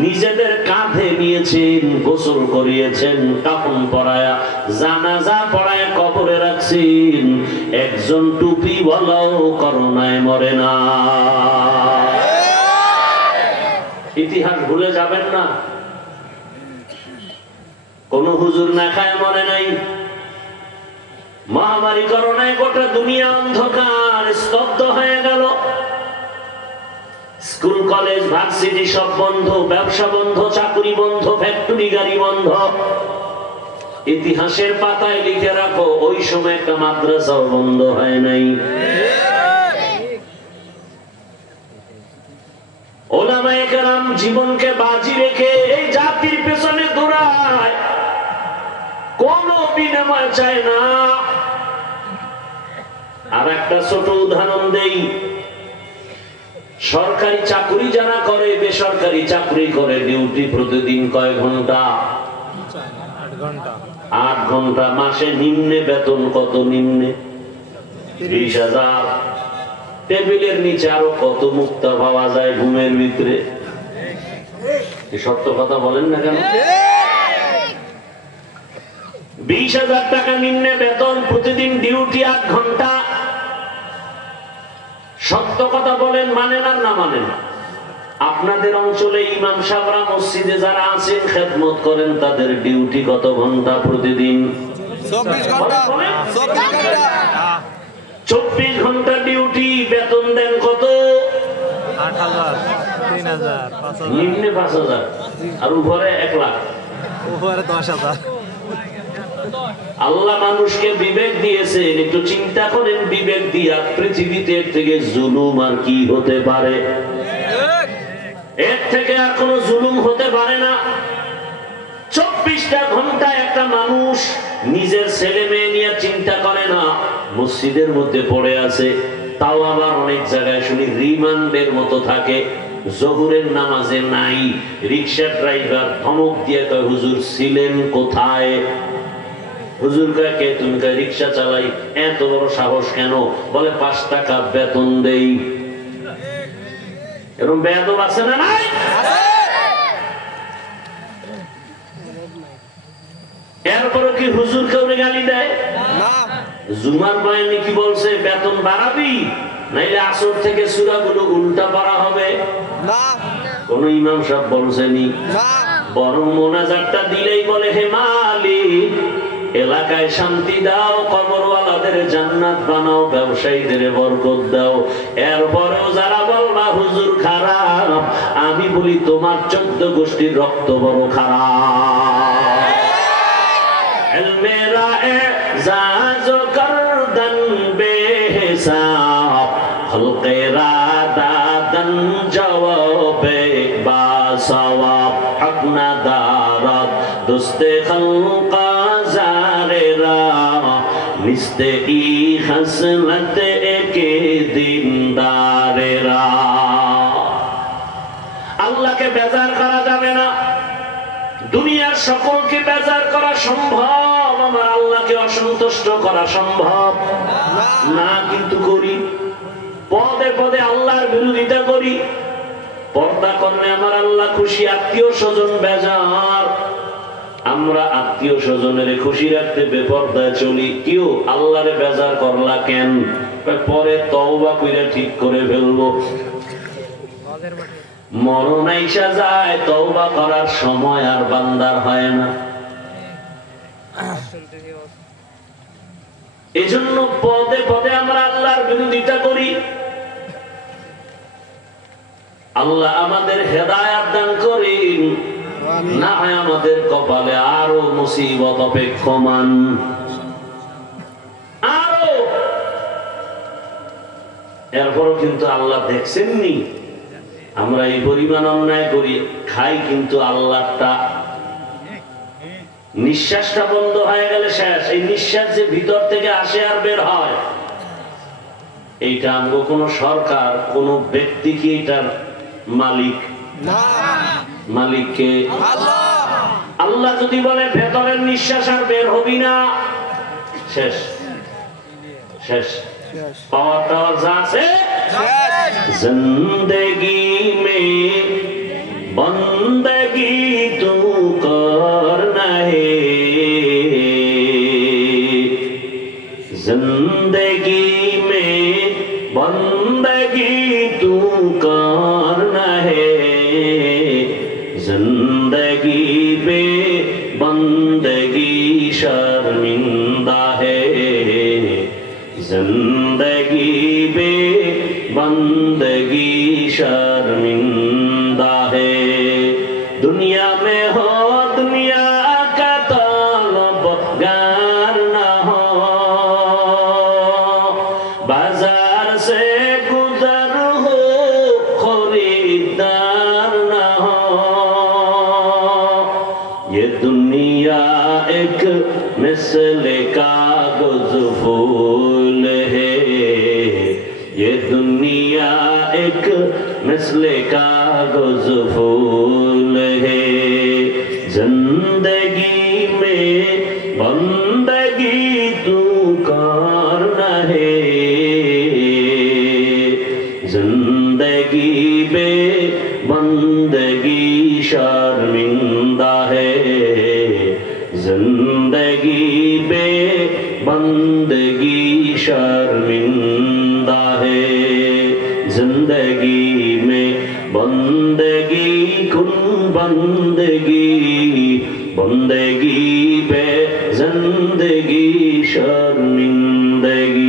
নিজেদের কাঁধে নিয়েছেন, গোসল করিয়েছেন, কাফন পরায়া, জানাজা পড়ায় কবরে রাখছেন। একজন টুপি বলাও করোনায় মরে না। ইতিহাস ভুলে যাবেন না। কোন হুজুর না খায় মরে নাই। মহামারী করোনায় গোটা দুনিয়া অন্ধকার, স্তব্ধ হয়ে গেল। স্কুল, কলেজ, ভার্সিটি সব বন্ধ, ব্যবসা বন্ধ, চাকরি বন্ধ, ফ্যাক্টরি গাড়ি বন্ধ। ইতিহাসের পাতায় লিখে রাখো, ওই সময় একটা মাদ্রাসাও বন্ধ হয় নাই। উলামায়ে কেরাম জীবনকে বাজি রেখে এই জাতির পেছনে দৌড়ায়, কোনো বিনিময় চায় না। আর একটা ছোট উদাহরণ দেই। সরকারি চাকরি যারা করে, বেসরকারি চাকরি করে, ডিউটি প্রতিদিন কয় ঘন্টা? 8 ঘন্টা। মাসে নিম্নে বেতন কত? নিম্নে 20,000। টেবিলের নিচে আরো কত মুক্তা পাওয়া যায় ঘুমের ভিতরে? সত্য কথা বলেন না কেন? 20,000 টাকা নিম্নে বেতন, প্রতিদিন ডিউটি 8 ঘন্টা। সত্য কথা বলেন, মানেন আর না মানেন? আপনাদের অঞ্চলে ইমাম সাহেবরা মসজিদে যারা আছেন খেদমত করেন, তাদের ডিউটি কত ঘন্টা প্রতিদিন? 24 ঘন্টা ডিউটি। বেতন দেন কত? 8,000, 3,000, 5,000। নিম্নে 5,000 আর উপরে 1 লাখ, উপরে 10,000। আল্লাহ মানুষকে বিবেক দিয়েছেন, একটু চিন্তা করেন বিবেক দিয়া পৃথিবীতে থেকে জুলুম আর কি হতে পারে? এর থেকে আর কোন জুলুম হতে পারে না। 24টা ঘন্টা একটা মানুষ নিজের ছেলে মেয়ে নিয়ে চিন্তা করে না, মসজিদের মধ্যে পড়ে আছে, তাও আবার অনেক জায়গায় শুনি রিমান্ডের মতো থাকে, জোহরের নামাজে নাই। রিক্সা ড্রাইভার ধমক দিয়ে কয়, হুজুর ছিলেন কোথায়? হুজুর কয়, কে তুমি? কয়, রিক্সা চালাই। এত বড় সাহস কেন? বলে 5 টাকা বেতন দেই। এরকম বেয়াদব আছে না নাই? এরপরে কি হুজুর কেউ গালি দেয়? জুমার বয়ানে কি বলছে? বেতন বাড়াবি, নাইলে আসর থেকে সূরাগুলো উল্টা পড়া হবে। কোন ইমাম সাহেব বলছেনি? বরং মোনাজাতটা দিলেই বলে, হে মালিক, এলাকায় শান্তি দাও, কবরওয়ালাদের জান্নাত বানাও, ব্যবসায়ীদের বরকত দাও। এরপরেও যারা বলবা হুজুর খারাপ, আমি বলি তোমার 14 গোষ্ঠীর রক্ত বড় খারাপ। মেরা এজাজো করদন বেহিসাব, হলকে রাদাদন জওয়াবে বাসওয়াব, হক না দারাত দুস্তে খলকা জারেরা, নিস্তে ই হাসলত একে দিনদারেরা। আল্লাহকে বেজার করা যাবে না। দুনিয়ার সকলকে বেজার করা সম্ভব, আমার আল্লাহকে অসন্তুষ্ট করা সম্ভব না। কিন্তু করি, পদে পদে আল্লাহর বিরোধিতা করি। পর্দা করলে আমার আল্লাহ খুশি, আত্মীয় স্বজন বেজার। আমরা আত্মীয় স্বজনের খুশি রাখতে বেপর্দায় চলি। কেউ আল্লাহরে বেজার করলা কেন? পরে তওবা কইরা ঠিক করে ফেলবো। মরণ আইসা যায়, তওবা করার সময় আর বান্দার হয় না। এজন্য পদে পদে আমরা আল্লাহর বিরোধিতা করি। আল্লাহ আমাদের হেদায়েত দান করেন, না হয় আমাদের কপালে আরো মুসিবত অপেক্ষমান। আরো এরপরও কিন্তু আল্লাহ দেখছেননি আমরা এই পরিমাণ অন্যায় করি, খাই কিন্তু আল্লাহটা। নিঃশ্বাসটা বন্ধ হয়ে গেলে শেষ। এই নিঃশ্বাস যে ভিতর থেকে আসে আর বের হয়, এইটা আমগো কোন সরকার, কোন ব্যক্তি কি এটার মালিক? মালিককে আল্লাহ যদি বলে ভেতরের নিঃশ্বাস আর বের হবি না, শেষ শেষ। পাওয়ার টাওয়ার যা আছে, জিন্দেগি মে বন্দগি তু করনা হে, জিন্দেগি মে বন্দগি তু করনা হে, জিন্দেগি বে বন্দগি শर्मिंदा है, जिंदगी बे बंदगी शर्मिंदा है। दुनिया में हो दुनिया का तलबगार ना हो, बाजार से गुजर हो खरीदार ना हो। ये दुनिया एक मिसले कागज फूल है, ये दुनिया एक मिसले कागज फूल है। जिंदगी में जिंदगी बे बंदगी शर्मिंदा है, जिंदगी बे बंदगी शर्मिंदा है, जिंदगी में बंदगी कुन बंदगी, बंदगी पे जिंदगी शर्मिंदगी।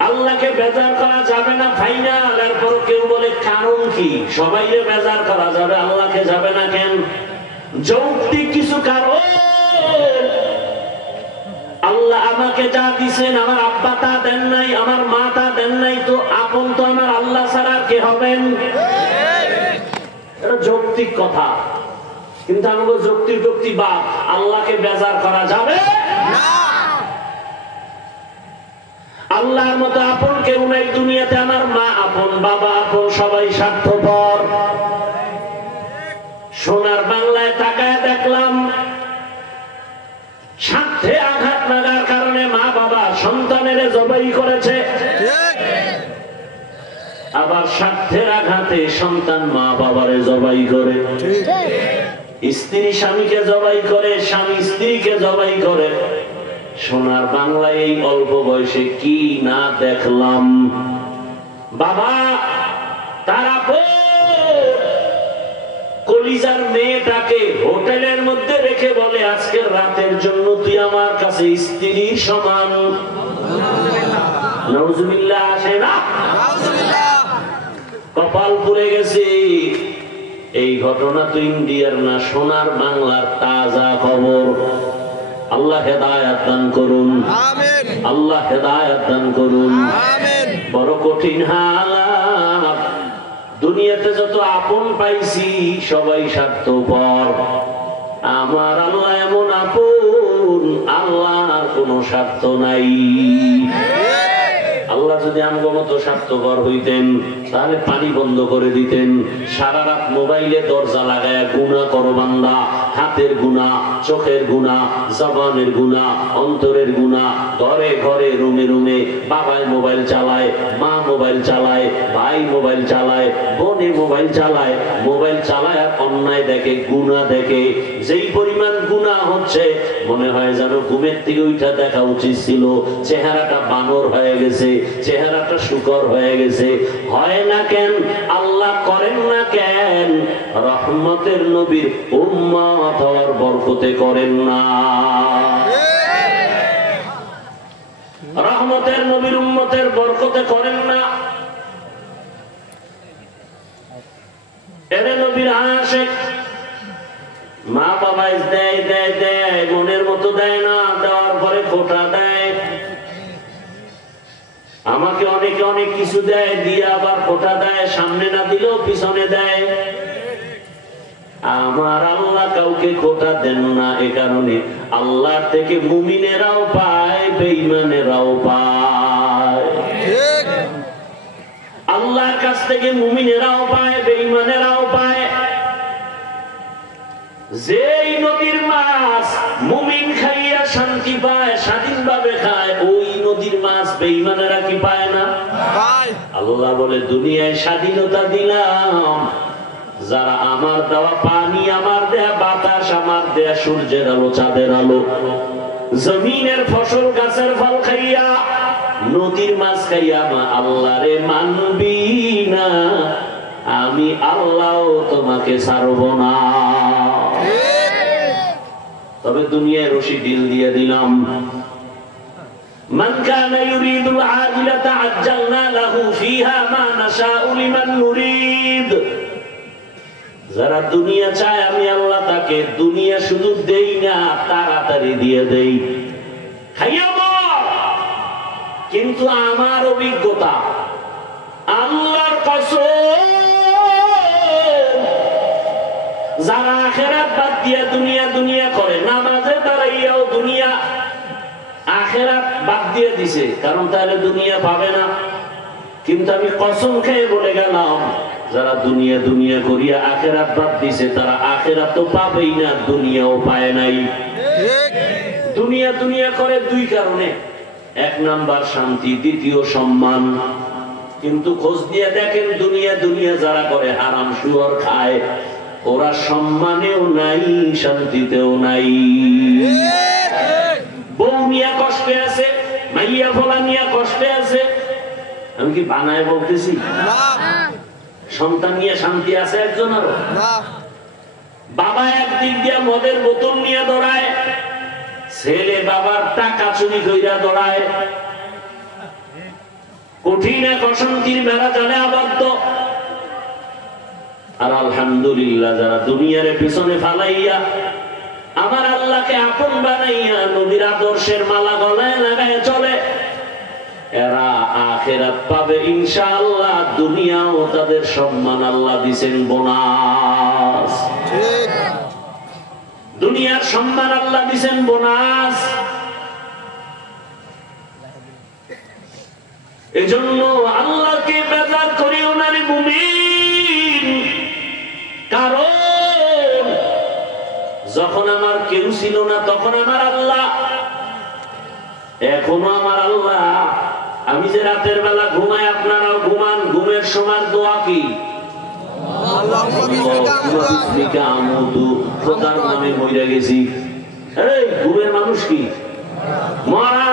আল্লাহকে বেজার করা যাবে না ফাইনাল, এরপর কেউ বলে কারণ কি? সবাইকে বেজার করা যাবে, আল্লাহকে যাবে না কেন? যৌক্তিক কিছু কারণ। আল্লাহ আমাকে যা দিছেন, আমার আব্বা তা দেন নাই, আমার মা তা দেন নাই, তো আপন তো আমার আল্লাহ ছাড়া কে হবেন? এটা যৌক্তিক কথা, কিন্তু আমাকে যুক্তি বা আল্লাহকে বেজার করা যাবে না। আল্লাহর মতো আপন কেউ নাই দুনিয়াতে। আমার মা আপন, বাবা আপন, সবাই স্বার্থপর। সোনার বাংলায় তাকায় দেখলাম স্বার্থে আঘাত লাগার কারণে মা বাবা সন্তানের জবাই করেছে, আবার স্বার্থের আঘাতে সন্তান মা বাবারে জবাই করে, স্ত্রী স্বামীকে জবাই করে, স্বামী স্ত্রীকে জবাই করে। সোনার বাংলায় এই অল্প বয়সে কি না দেখলাম। বাবা তারা কলিজার মেয়েটাকে হোটেলের মধ্যে রেখে বলে আজকের রাতের জন্য তুই আমার কাছে স্ত্রীর সমান। নাউজুবিল্লাহ আসে না? কপাল পুড়ে গেছে। এই ঘটনা তো ইন্ডিয়ার না, সোনার বাংলার তাজা খবর। আল্লাহ হেদায়েত দান করুন, আমিন। আল্লাহ হেদায়েত দান করুন, আমিন। বড় কঠিন হালাত। দুনিয়াতে যত আপন পাইছি সবাই স্বার্থপর। আমার আল্লাহ এমন আপন, আল্লাহর কোনো স্বার্থ নাই। আল্লাহ যদি আমগো মতো স্বার্থপর হইতেন তাহলে পানি বন্ধ করে দিতেন। সারা রাত মোবাইলে দরজা লাগায় গুনাহ করো বান্দা, হাতের গুনাহ, চোখের গুনাহ, জবানের গুনাহ, অন্তরের গুনাহ। ঘরে ঘরে রুমে রুমে বাবাই মোবাইল চালায়, মা মোবাইল চালায়, ভাই মোবাইল চালায়, বোনে মোবাইল চালায়। মোবাইল চালায় আর অন্যায় দেখে, গুনাহ দেখে। যেই পরিমাণ গুনাহ হচ্ছে মনে হয় যেন ঘুমের থেকে উঠা দেখা উচিত ছিল। চেহারাটা বানর হয়ে গেছে, চেহারাটা শুকর হয়ে গেছে। হয় না কেন? আল্লাহ করেন না কেন? রহমতের নবীর উম্মত হওয়ার বরকতে করেন না। রহমতের নবীর উম্মতের বরকতে করেন না। এরে নবীর আশিক। মা বাবা দেয় দেয় দেয়, মনের মতো দেয় না, দেওয়ার পরে খোটা দেয়। আমাকে অনেকে অনেক কিছু দেয়, দিয়ে আবার খোটা দেয়, সামনে না দিলেও পিছনে দেয়। আমার আল্লাহ কাউকে খোটা দেন না। এ কারণে আল্লাহর থেকে মুমিনেরাও পায়, বেঈমানেরাও পায়। আল্লাহর কাছ থেকে মুমিনেরাও পায়, বেঈমানেরাও পায়। যেই নদীর মাছ মুমিন খাইয়া শান্তি পায়, স্বাধীনভাবে খায়, ওই নদীর মাছ বেঈমানেরা কি পায় না? আল্লাহ বলে দুনিয়ায় স্বাধীনতা দিলাম, যারা আমার দেওয়া পানি, আমার দেয়া বাতাস, আমার দেয়া সূর্যের আলো, চাঁদের আলো, জমিনের ফসল, গাছের ফল খাইয়া, নদীর মাছ খাইয়া মা আল্লাহরে মানবি না, আমি আল্লাহ তোমাকে ছাড়ব না। তবে দুনিয়ায় রশি ঢিল দিয়ে দিলাম। মান কানা ইউরিদুল আজিলাতা আজ্জালনা লাহু ফিহা মা নাশাউ লিমান নুরিদ। যারা দুনিয়া চায় আমি আল্লাহ তাকে দুনিয়া শুধু দেই না, তাড়াতাড়ি দিয়ে দেই। খাইয়া মর। কিন্তু আমার অভিজ্ঞতা, আল্লাহর কসম, যারা আখিরাত বাদ দিয়ে দুনিয়া দুনিয়া করে, নামাজে দাঁড়াইয়াও দুনিয়া আখিরাত বাদ দিয়ে দিছে, কারণ তাহলে দুনিয়া পাবে না। কিন্তু আমি কসম খেয়ে বলে গেলাম, যারা দুনিয়া দুনিয়া করিয়া আখিরাত বাদ দিছে, তারা আখিরাত তো পাবেই না, দুনিয়াও পায় নাই। দুনিয়া দুনিয়া করে দুই কারণে। এক নাম্বার শান্তি, দ্বিতীয় সম্মান। কিন্তু খোঁজ দিয়ে দেখেন দুনিয়া দুনিয়া যারা করে হারাম শুয়োর খায়, ওরা সম্মানেও নাই, শান্তিতেও নাই। বউ নিয়ে কষ্টে আছে, মাইয়া ফলা নিয়ে কষ্টে আছে। আমি কি বানায় বলতেছি? সন্তান নিয়ে শান্তি আছে একজন আরো? বাবা একদিক দিয়ে মদের বোতল নিয়ে দৌড়ায়, ছেলে বাবার টাকা চুরি কইরা দৌড়ায়, কঠিন এক অশান্তির বেড়া জালে আবদ্ধ। আর আলহামদুলিল্লাহ যারা দুনিয়ার পিছনে ফালাইয়া আমার আল্লাহকে আপন বানাইয়া নবীর আদর্শের মালা গলায় লাগায় চলে, এরা আখিরাত পাবে ইনশাআল্লাহ। দুনিয়াও তাদের সম্মান আল্লাহ দিবেন বোনাস। ঠিক, দুনিয়ার সম্মান আল্লাহ দিবেন বোনাস। এজন্য আল্লাহকে বেজার করিও না রে মুমিন, কারণ যখন আমার কেউ ছিল না তখন আমার আল্লাহ, এখনো আমার আল্লাহ। আমি যে রাতের বেলা ঘুমাই, আপনারাও ঘুমান, ঘুমের সময় দোয়া কি? খোদার নামে মরে গেছি। এই ঘুমের মানুষ কি মরা,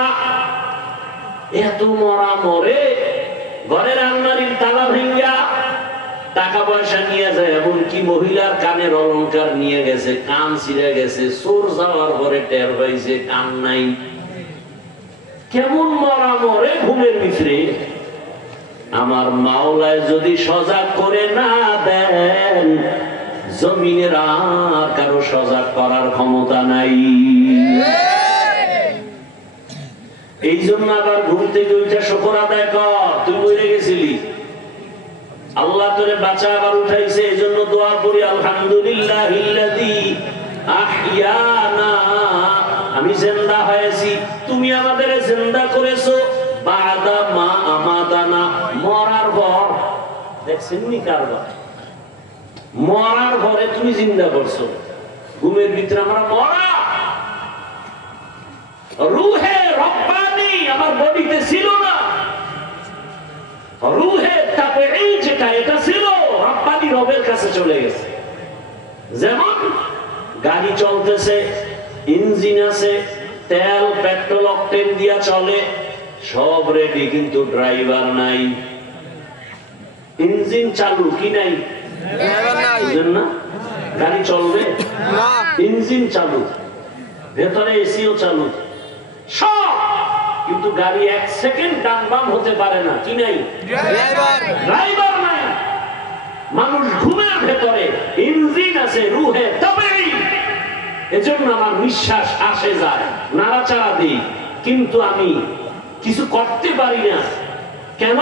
এত মরা মরে, ঘরের আলমারির তালা ভেঙ্গা টাকা পয়সা নিয়ে যায়, এমনকি মহিলার কানের অলংকার নিয়ে গেছে, কান ছিঁড়ে গেছে, চোর যাওয়ার পরে টের পাইছে কান নাই। কেমন মরা মরে ঘুমের ভিতরে। আমার মাওলায় যদি সজাগ করে না দেন, জমিনের আর কারো সজাগ করার ক্ষমতা নাই। এই জন্য আবার ঘুম থেকে উঠে শুকর আদায় কর, তুই মরে গেছিলি, আল্লাহ তোরে বাঁচা আবার উঠাইছে। এই জন্য দোয়া করি, আলহামদুলিল্লাহিল্লাযী আহইয়ানা, আমি জিন্দা হয়েছি, তুমি আমাদের জিন্দা করেছো, বাদা মা আমাতানা, মরার পর। দেখছেন নি কারবার, মরার পরে তুমি জিন্দা করছো। ঘুমের ভিতরে আমরা মরা, রুহে রব্বানি আমার বডিতে ছিল না, রুহে তাবেঈ যেটা এটা ছিল, রব্বানি রবের কাছে চলে গেছে। যেমন গাড়ি চলতেছে, ইঞ্জিন আছে, তেল পেট্রোল অকটেন দিয়া চলে, সব রেডি, কিন্তু ড্রাইভার নাই। ইঞ্জিন চালু কি নাই? না, গাড়ি চলবে, ইঞ্জিন চালু, ভেতরে এসিও চালু, সব, কিন্তু গাড়ি এক সেকেন্ড ডান বাম হতে পারে না। কি নাই? ড্রাইভার নাই। মানুষ ঘুমের ভেতরে, ইঞ্জিন আছে, রুহে তাবেঈ। এজন্য আমার নিঃশ্বাস আসে যায়, নাড়াচাড়া দিই, কিন্তু আমি কিছু করতে পারি না। কেন?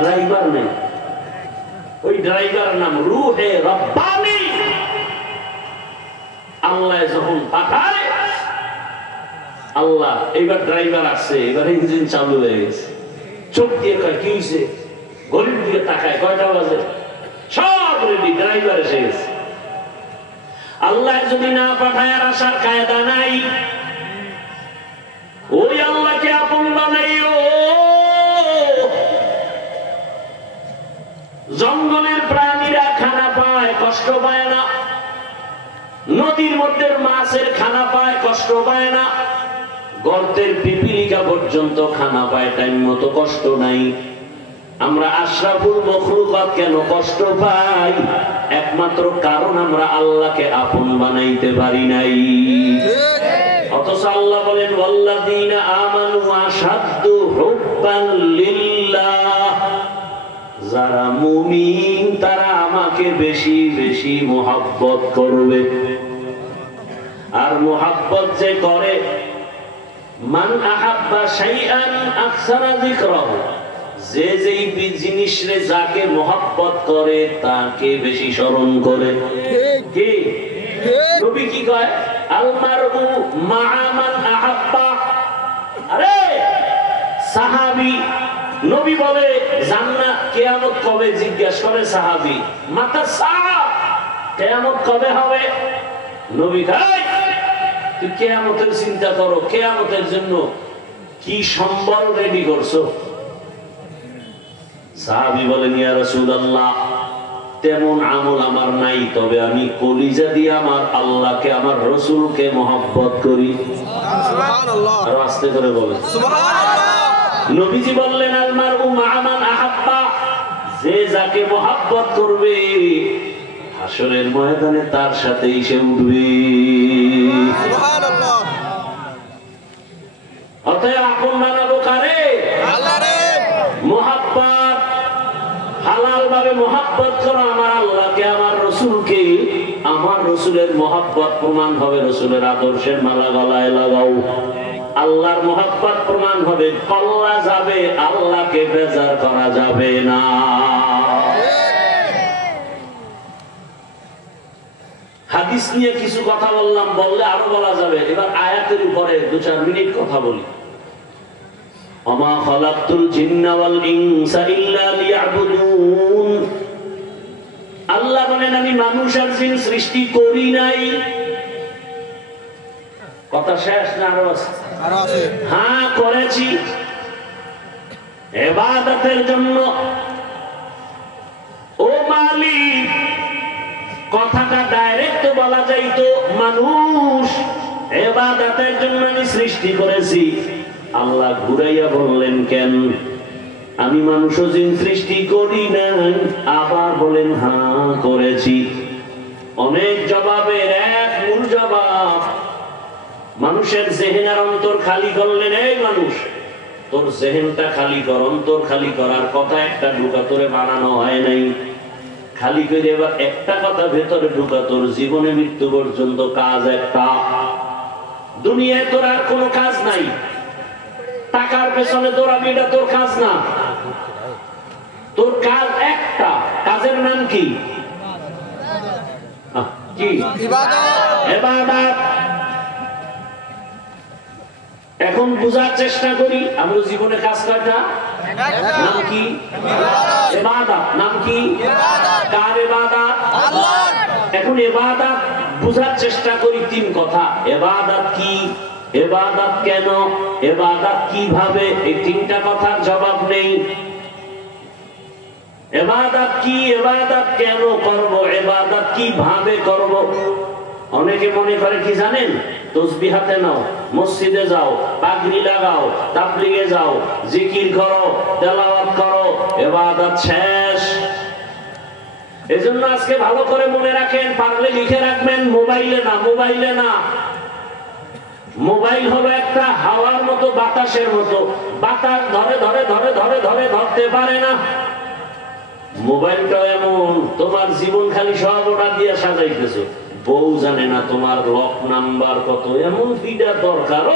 ড্রাইভার নেই। ওই ড্রাইভার নাম রুহে রব্বানি। আল্লাহ যখন পাঠায়, আল্লাহ এবার ড্রাইভার আসছে, এবার ইঞ্জিন চালু হয়ে গেছে, চোখ দিয়ে কয় কি হয়েছে, ঘড়ির দিকে তাকায় কয়টা বাজে, সব রেডি, ড্রাইভার এসে গেছে। আল্লাহ যদি না পাঠায় আর আসার কায়দা নাই। ওই আল্লাহকে আপন বানাইও। জঙ্গলের প্রাণীরা খানা পায়, কষ্ট পায় না, নদীর মধ্যে মাছের খানা পায়, কষ্ট পায় না, গর্তের পিপিলিকা পর্যন্ত খানা পায় টাইম মতো, কষ্ট নাই। আমরা আশরাফুল মখলুকাত কেন কষ্ট পাই? একমাত্র কারণ আমরা আল্লাহকে আপন বানাইতে পারি নাই। অথচ আল্লাহ বলেন, ওয়াল্লাযীনা আমানু আশাদ্দু হুব্বান লিল্লাহ, যারা মুমিন তারা আমাকে বেশি বেশি মুহাব্বত করবে। আর মুহাব্বত যে করে, মান আহাব্বা শাইআন আকসারা যিকরাহু, যে যেই জিনিসরে যাকে মুহাব্বত করে তাকে বেশি স্মরণ করে। কি নবী কি কয়? আল মারউ মা'a মান আহাব্বা। আরে সাহাবী, নবী বলে জান্নাত কিয়ামত কবে? জিজ্ঞেস করে সাহাবী, মাতা সাআ, কিয়ামত কবে হবে? নবী কয়, তুই কিয়ামতের চিন্তা করো, কিয়ামতের জন্য কি সম্বল রেডি করছো? সাহাবী বলেন, ইয়া রাসূলুল্লাহ, তেমন আমল আমার নাই, তবে আমি কলিজা দিয়ে আমার আল্লাহকে, আমার রাসূলকে মহব্বত করি। সুবহানাল্লাহ। আর আস্তে করে বলেন সুবহানাল্লাহ। নবীজি বললেন, আল মারউ মা মান আহাব্বা, যে যাকে মহব্বত করবে হাসরের ময়দানে তার সাথেই সে উঠবে। সুবহানাল্লাহ। অতএব আপন বানাবো কারে? আল্লাহরে। মহব্বত, হালাল ভাবে মহব্বত করো আমার আল্লাহকে, আমার রাসূলকে। আমার রাসূলের মহব্বত প্রমাণ হবে রাসূলের আদর্শের মালা গলায় লাগাও। আল্লাহর মহব্বত প্রমাণ হবে, কল্লা যাবে, আল্লাহকে বেজার করা যাবে না। হাদিস নিয়ে কিছু কথা বললাম, বললে আরো বলা যাবে। এবার আয়াতের উপরে 2-4 মিনিট কথা বলি। ওমা খালাকতুল জিন্না ওয়াল ইনসা ইল্লা লিয়াবুদুন। আল্লাহ বলেন, আমি মানুষ আর জিন সৃষ্টি করি নাই। কথা শেষ না আরো আছে? হ্যাঁ, করেছি ইবাদতের জন্য। ও মালিক, কথাটা ডাইরেক্ট বলা যাইতো, মানুষ ইবাদতের জন্য আমি সৃষ্টি করেছি। আল্লাহ ঘুরাইয়া বললেন, কেন? আমি মানুষ ও জিন সৃষ্টি করি নাই। আবার বলেন, হ্যাঁ করেছি। অনেক জবাবের এক মূল জবাব। মানুষের জেহেন আর অন্তর খালি করলেন, এই মানুষ তোর জেহেনটা খালি কর, অন্তর খালি করার কথা একটা ঢুকা তোরে বানানো হয় নাই। খালি করে এবার একটা কথা ভেতরে ঢুকা, তোর জীবনে মৃত্যু পর্যন্ত কাজ একটা। দুনিয়ায় তোর আর কোনো কাজ নাই। টাকার পেছনে দৌড়াবি, এটা তোর কাজ না। তোর কাজ একটা, কাজের নাম কি? ইবাদত। এখন বুঝার চেষ্টা করি, আমরা জীবনে কাজ কয়টা? নাম কি? ইবাদত। নাম কি? কার ইবাদত? আল্লাহর। এখন ইবাদত বুঝার চেষ্টা করি 3 কথা। ইবাদত কি? ইবাদত কেন? ইবাদত কিভাবে? এই 3টা কথার জবাব নেই। ইবাদত কি? ইবাদত কেন করব? ইবাদত কিভাবে করব? অনেকে মনে করে কি জানেন, তাসবিহ হাতে নাও, মসজিদে যাও, পাগড়ি লাগাও, তাবলীগে যাও, জিকির করো, তেলাওয়াত করো, ইবাদত শেষ। এজন্য আজকে ভালো করে মনে রাখেন, পারলে লিখে রাখবেন, মোবাইলে না, মোবাইলে না। মোবাইল হলো একটা হাওয়ার মতো, বাতাসের মতো। বাতাস ধরে ধরে ধরে ধরে ধরে ধরতে পারে না। মোবাইলটা এমন, তোমার জীবন খালি সব অর্ডার দিয়ে সাজাইতেছো। বউ জানে না তোমার লক নাম্বার কত, এমন বিটা দরকার।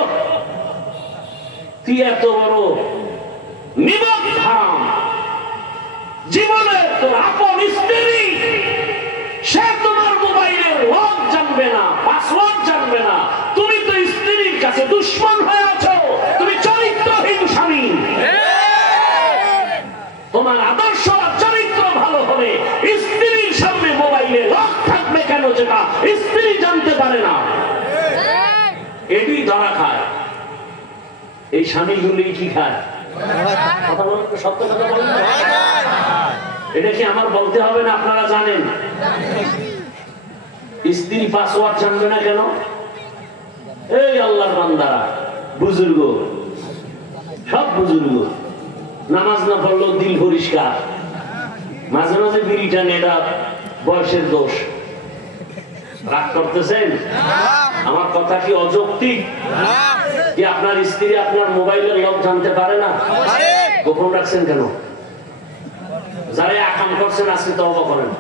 তুই এত বড় নিমক হারাম, জীবনে তোর আপন স্ত্রী, সে তোমার মোবাইলের লক জানবে না, পাসওয়ার্ড জানবে না। তুমি তো স্ত্রীর কাছে দুশ্মন হয়ে আছো। তুমি চরিত্রহীন স্বামী। তোমার আদর্শ চরিত্র ভালো হবে, স্ত্রীর সামনে মোবাইলে লক থাকবে কেন, যেটা স্ত্রী জানতে পারে না। এটি ধরা খায়। এই স্বামীগুলি কি খায়? কথা বলেন তো, সত্য কথা বলেন। এটা কি আমার বলতে হবে না? আপনারা জানেন। স্ত্রী পাসওয়ার্ড জানবে না কেন? এই আল্লাহর বান্দারা, বুজুর্গ, সব বুজুর্গ, নামাজ না পড়লেও দিল পরিষ্কার, মাঝে মাঝে বিড়ি টানে, এটা বয়সের দোষ। রাগ করতেছেন? আমার কথা কি অযৌক্তিক? কি আপনার স্ত্রী আপনার মোবাইলের লক জানতে পারে না? গোপন রাখছেন কেন? যারা আকাম করছেন আজকে তওবা করেন,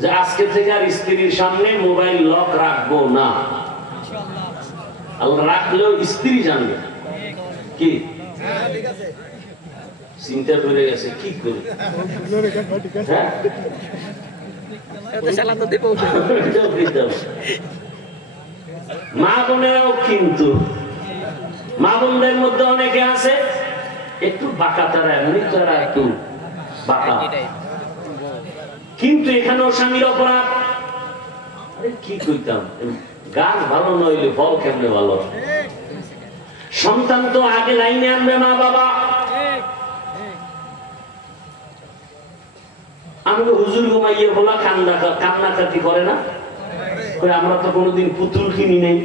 যে আজকে থেকে আর স্ত্রীর সামনে মোবাইল লক রাখবো না। আল্লাহ রাখলেও স্ত্রী জানবে। কি চিন্তা করে গেছে, কি করে মা বোনেরাও, কিন্তু মা বোনদের মধ্যে অনেকে আছে একটু বাঁকা, তারা এমনি তারা একটু বাঁকা, কিন্তু এখানেও স্বামীর অপরাধ। আরে কি কইতাম, গাছ ভালো নইলে ফল কেমনে ভালো? সন্তান তো আগে লাইনে আনবে মা বাবা। আমি হুজুর ঘুমাইয়ে বলা কান্নাকাটি করে না, আমরা তো কোনোদিন পুতুল কিনি নেই।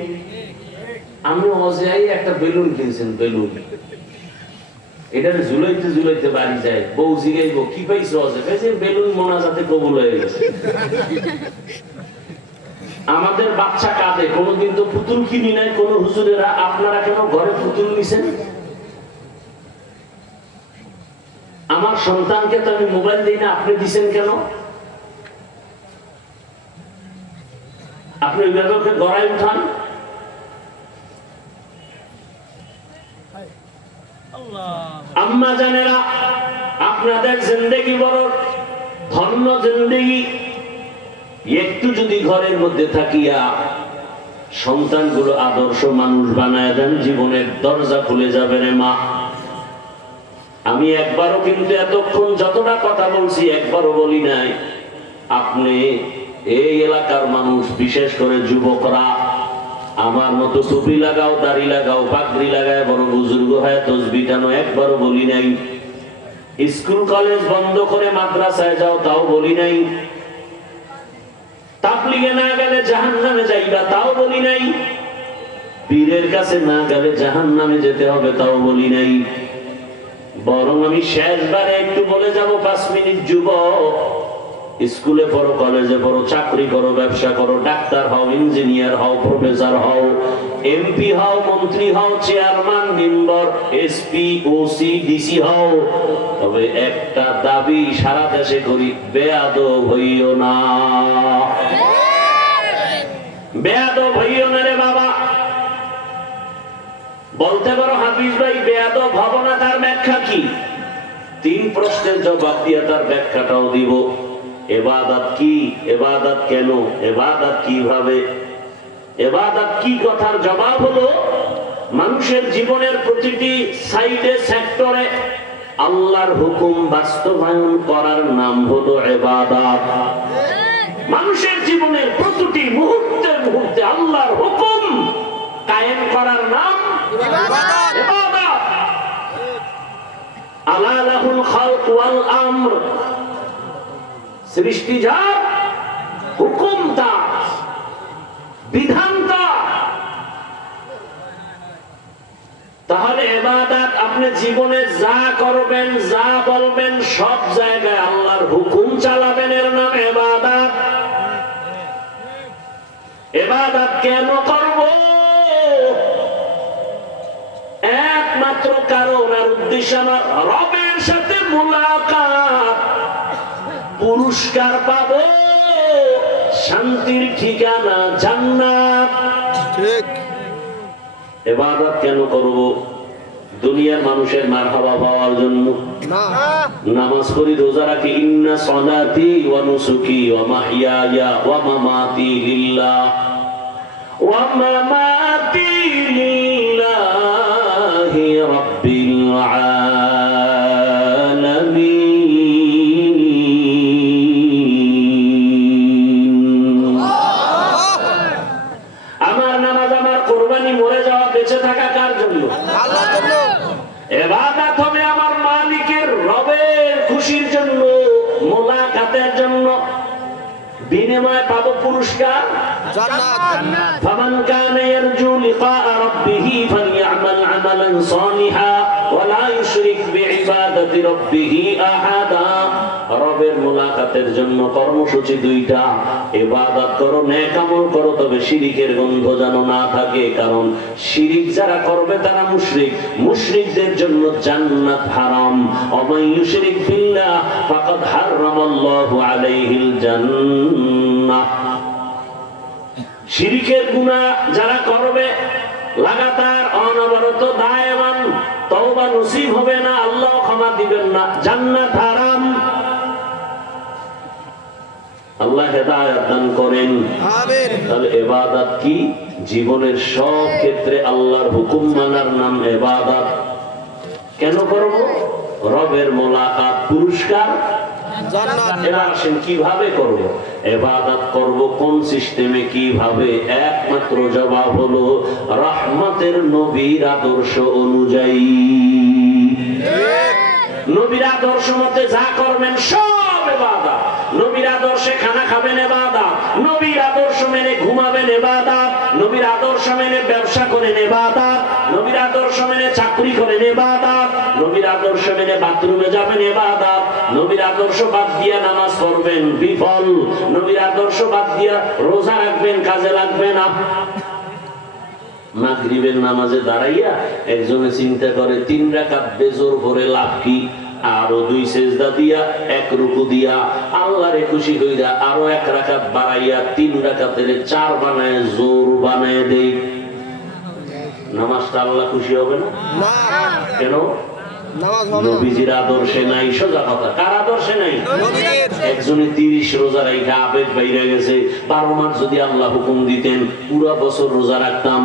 আমি অজাই একটা বেলুন কিনছেন, বেলুন এটা ঝুলাইতে ঝুলাইতে বাড়ি যায়, বউ জিগাইব কি পাইছো অজে, বেলুন মোনাজাতে কবুল হয়ে গেছে। আমাদের বাচ্চা কাঁদে, কোনোদিন তো পুতুল কিনি নাই কোন হুজুরেরা, আপনারা কেন ঘরে পুতুল নিছেন? আমার সন্তানকে তো আমি মোবাইল দিই না, আপনি দিছেন কেন? আপনি ওইভাবে গড়ায় উঠান। আম্মা জানেরা, আপনাদের জিন্দেগি বড় ধন্য জিন্দেগি। একটু যদি ঘরের মধ্যে থাকিয়া সন্তানগুলো আদর্শ মানুষ বানায় দেন, জীবনের দরজা খুলে যাবে রে মা। আমি একবারও কিন্তু এতক্ষণ যতটা কথা বলছি একবারও বলি নাই আপনি এই এলাকার মানুষ, বিশেষ করে যুবকরা আমার মতো টুপি লাগাও, দাড়ি লাগাও, পাগড়ি লাগায় বড় বুজুর্গ হয় তসবিহ টানো, একবারও বলি নাই। স্কুল কলেজ বন্ধ করে মাদ্রাসায় যাও, তাও বলি নাই। তাবলীগে না গেলে জাহান্নামে যাইবা, তাও বলি নাই। পীরের কাছে না গেলে জাহান্নামে যেতে হবে, তাও বলি নাই। বরং আমি শেষবারে একটু বলে যাব 5 মিনিট, যুবক স্কুলে পড়ো, কলেজে পড়ো, চাকরি করো, ব্যবসা করো, ডাক্তার হও, ইঞ্জিনিয়ার হও, প্রফেসর হও, এমপি হও, মন্ত্রী হও, chairman, member, SP, OC, DC হও, তবে একটা দাবি সারা দেশে করি, বেয়াদব হইও না। বেয়াদব হইও না রে বাবা। বলতে পারো হাফিজ ভাই বেয়াদব হব না, তার ব্যাখ্যা কি? 3 প্রশ্নের জবাব দিয়ে তার ব্যাখ্যাটাও দিব। ইবাদত কি, ইবাদত কেন, ইবাদত কিভাবে, ইবাদত কি কথার জবাব হলো মানুষের জীবনের প্রতিটি সাইডে সেক্টরে আল্লাহর হুকুম বাস্তবায়ন করার নাম হলো ইবাদত। মানুষের জীবনের প্রতিটি মুহূর্তে মুহূর্তে আল্লাহর হুকুম কায়েম করার নাম ইবাদত। ইবাদত। আলা লাহুল খালক ওয়াল আমর, সৃষ্টি যার, হুকুম তার, বিধান তার। তাহলে ইবাদত আপনি জীবনে যা করবেন, যা বলবেন, সব জায়গায় আল্লাহর হুকুম চালাবেন, এর নাম ইবাদত। ইবাদত কেন করব? একমাত্র কারণ আর উদ্দেশ্য আমার রবের সাথে মুলাকাত, পুরস্কার পাবো, শান্তির ঠিকানা জান্নাত। ঠিক। ইবাদত কেন করব? দুনিয়ার মানুষের মারহাবা পাওয়ার জন্য না। নামাজ পড়ি, রোজা রাখি, ইন্না সলাতি ওয়া নুসুকি ওয়া মাহইয়ায়া ওয়া মামাতি লিল্লাহ ওয়া মামাতি লিল্লাহি রাব্বিল আলামিন। আমার নামাজ, আমার কুরবানি, মরে যাওয়া, বেঁচে থাকা কার জন্য? আল্লাহর জন্য। ইবাদত হবে আমার মালিকের, রবের খুশির জন্য, মুলাকাতের জন্য। বিনিময়ে পাবো পুরস্কার জান্নাত। ফামান কানা ইয়ারজু লিকা রাব্বিহি ফালইআমাল আমালান সালিহা ওয়া লা ইউশরিক বিইবাদাতি রাব্বিহি আহাদা। রবের মুলাকাতের জন্য কর্মসূচি 2টা। ইবাদত করো, নেক আমল করো, তবে শিরকের গন্ধ যেন না থাকে, কারণ শিরক যারা করবে তারা মুশরিক। মুশরিকদের জন্য জান্নাত হারাম। ওয়া ইউশরিক বিল্লাহ ফাকাদ হারামাল্লাহু আলাইহিল জান্নাহ। শিরকের গুনাহ যারা করবে লাগাতার, অনবরত, দায়মান, তওবা নসিব হবে না, আল্লাহ ক্ষমা দিবেন না, জান্নাত হারাম। আল্লাহ হেদায়েত দান করেন। আমিন। তাহলে ইবাদত কি? জীবনের সব ক্ষেত্রে আল্লাহর হুকুম মানার নাম ইবাদত। কেন করব? রবের মুলাকাত, পুরস্কার জান্নাত। এবার আসেন কিভাবে করব? ইবাদত করব কোন সিস্টেমে, কিভাবে? একমাত্র জবাব হলো রহমতের নবীর আদর্শ অনুযায়ী। নবীর আদর্শ মতে যা করবেন সব ইবাদত। আদর্শে খানা খাবেন ইবাদত, নবীর আদর্শ মেনে ঘুমাবেন ইবাদত, নবীর আদর্শ মেনে ব্যবসা করেন ইবাদত, নবীর আদর্শ মেনে চাকরি করেন ইবাদত, নবীর আদর্শ মেনে বাথরুমে যাবেন ইবাদত, নবীর আদর্শ বাদ দিয়া নামাজ পড়বেন বিফল, নবীর আদর্শ বাদ দিয়া রোজা রাখবেন কাজে লাগবে না। মাগরিবের নামাজে দাঁড়াইয়া একজনে চিন্তা করে 3 রাকাত বেজোর ভরে লাভ কি, আরো 2 সেজদা দিয়া 1 রুকু দিয়া আল্লাহরে খুশি কইরা আরো 1 রাকাত বাড়াইয়া 3 রাকাতের 4 বানায় জোর বানায় দেই, নামাজটা আল্লাহ খুশি হবে না? কেন? নবীজির আদর্শে নাই। সোজা কথা, কার আদর্শে নাই? একজনে 30 রোজা রাখা আবেগ বাইরে গেছে, 12 মাস যদি আল্লাহ হুকুম দিতেন পুরো বছর রোজা রাখতাম,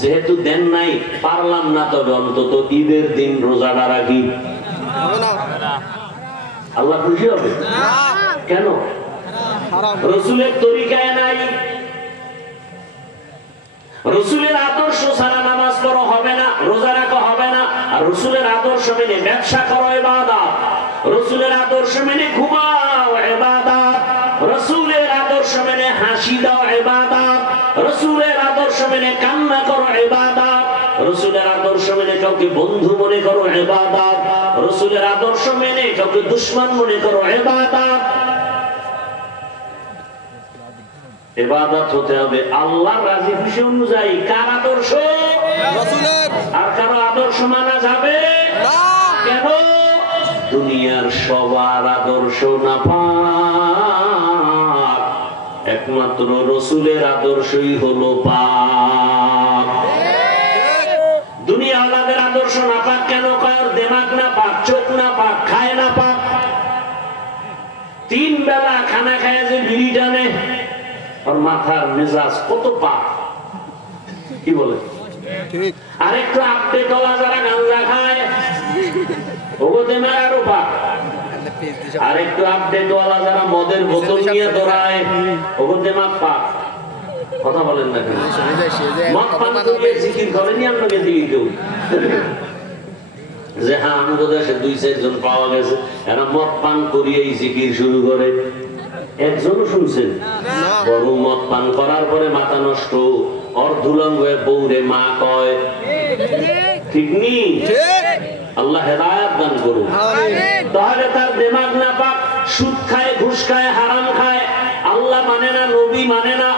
যেহেতু দেন নাই পারলাম না, তবে অন্তত ঈদের দিন রোজাটা রাখি। আল্লাহ খুশি হবে? কেন? রসুলের তরিকায় নাই, রসুলের আদর্শ ছাড়া নামাজ পড়া হবে না, রোজা রাখা হবে না। আর রসুলের আদর্শ মেনে ব্যবসা করো ইবাদত, রসুলের আদর্শ মেনে ঘুমাও ইবাদত, রসুলের আদর্শ মেনে হাসি দাও ইবাদত, রসুলের আদর্শ মেনে কান্না করো ইবাদত, রসুলের আদর্শ মেনে কাউকে বন্ধু মনে করো ইবাদত, রসুলের আদর্শ মেনে কাউকে দুশমন মনে করো ইবাদত। ইবাদত হতে হবে আল্লাহর রাজি খুশি অনুযায়ী। কার আদর্শ? রাসূলের। আর কারো আদর্শ মানা যাবে না। কেন? দুনিয়ার সবার আদর্শ নাপাক, একমাত্র রাসূলের আদর্শই হলো পাক। দুনিয়া ওয়ালাদের আদর্শ নাপাক কেন? কার দিমাগ না পাক, চোখ না পাক, খায় না পাক। 3 বেলা খানা খায় যে বিড়ি টানে, আর মাথার মেজাজ কত পাক, কি বলে? ঠিক। আর একটু আপডেট ওলা যারা গাঁজা খায় ওগো দেমাগ আরো পাক। আর একটু আপডেট ওলা যারা মদের বোতল নিয়ে দৌড়ায় ওগো দেমাগ পাক। কথা বলেন না কেন? মদ পান করে জিকির করেনি আপনাকে দিয়ে কেউ? যে হ্যাঁ আমাদের দেশে 2-4 জন পাওয়া গেছে এরা মদ পান করিয়েই জিকির শুরু করে। একজনও শুনছেন? বড় মদ পান করার পরে মাথা নষ্ট, অর্ধুলঙ্গ বউরে মা কয়, ঠিক নি? আল্লাহ হেদায়েত দান করুন। তাহলে তার দিমাগ না পাক, সুদ খায়, ঘুষ খায়, হারাম খায়, আল্লাহ মানে না, নবী মানে না,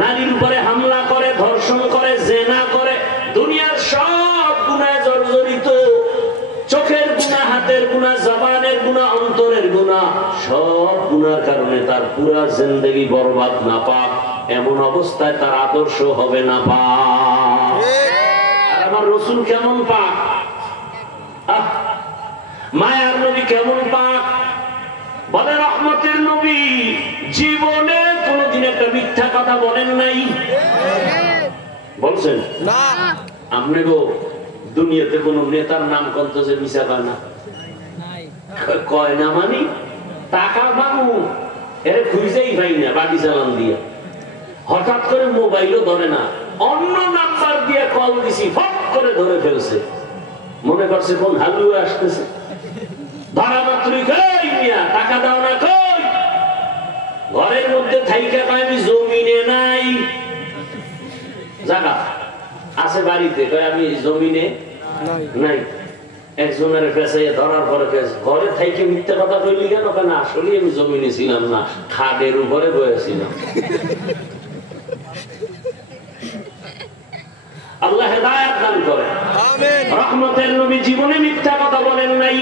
নারীর উপরে হামলা করে, ধর্ষণ করে, জেনা করে, দুনিয়ার সব গুনাহে জর্জরিত, চোখের গুনাহ, হাতের গুনাহ, জবানের গুনাহ, অন্তরের গুনাহ, সব গুনার কারণে তার পুরা জিন্দেগি বরবাদ না পাক। এমন অবস্থায় তার আদর্শ হবে না পাক। আর আমার রাসূল কেমন পাক, মায়ার নবী কেমন পাক, বলে রহমতের নবী জীবনে কোনদিন একটা মিথ্যা কথা বলেন নাই। বলছেন না? আপনি গো দুনিয়াতে কোন নেতার নাম কত যে মিশা পায় না, কয় না মানি টাকা বাবু এর খুঁজেই পাই না, বাড়ি চালান দিয়ে হঠাৎ করে মোবাইলও ধরে না, অন্য নাম্বার দিয়ে কল দিছি, ফট করে ধরে ফেলছে, মনে করছে কোন হালুয়া আসতেছে, ধরা মাত্রই কই মিয়া টাকা দাও না, কই ঘরের মধ্যে থাইকা কয় আমি জমিনে নাই, জায়গা আছে বাড়িতে, কয় আমি জমিনে নাই। একজনের পেছাইয়া ধরার পরে ঘরে থাইকে মিথ্যা কথা কইলি কেন? কেন আসলে আমি জমিনে ছিলাম না, খাটের উপরে বসেছিলাম। আল্লাহ হেদায়েত দান করে। আমিন। রহমতের নবী জীবনে মিথ্যা কথা বলেন নাই,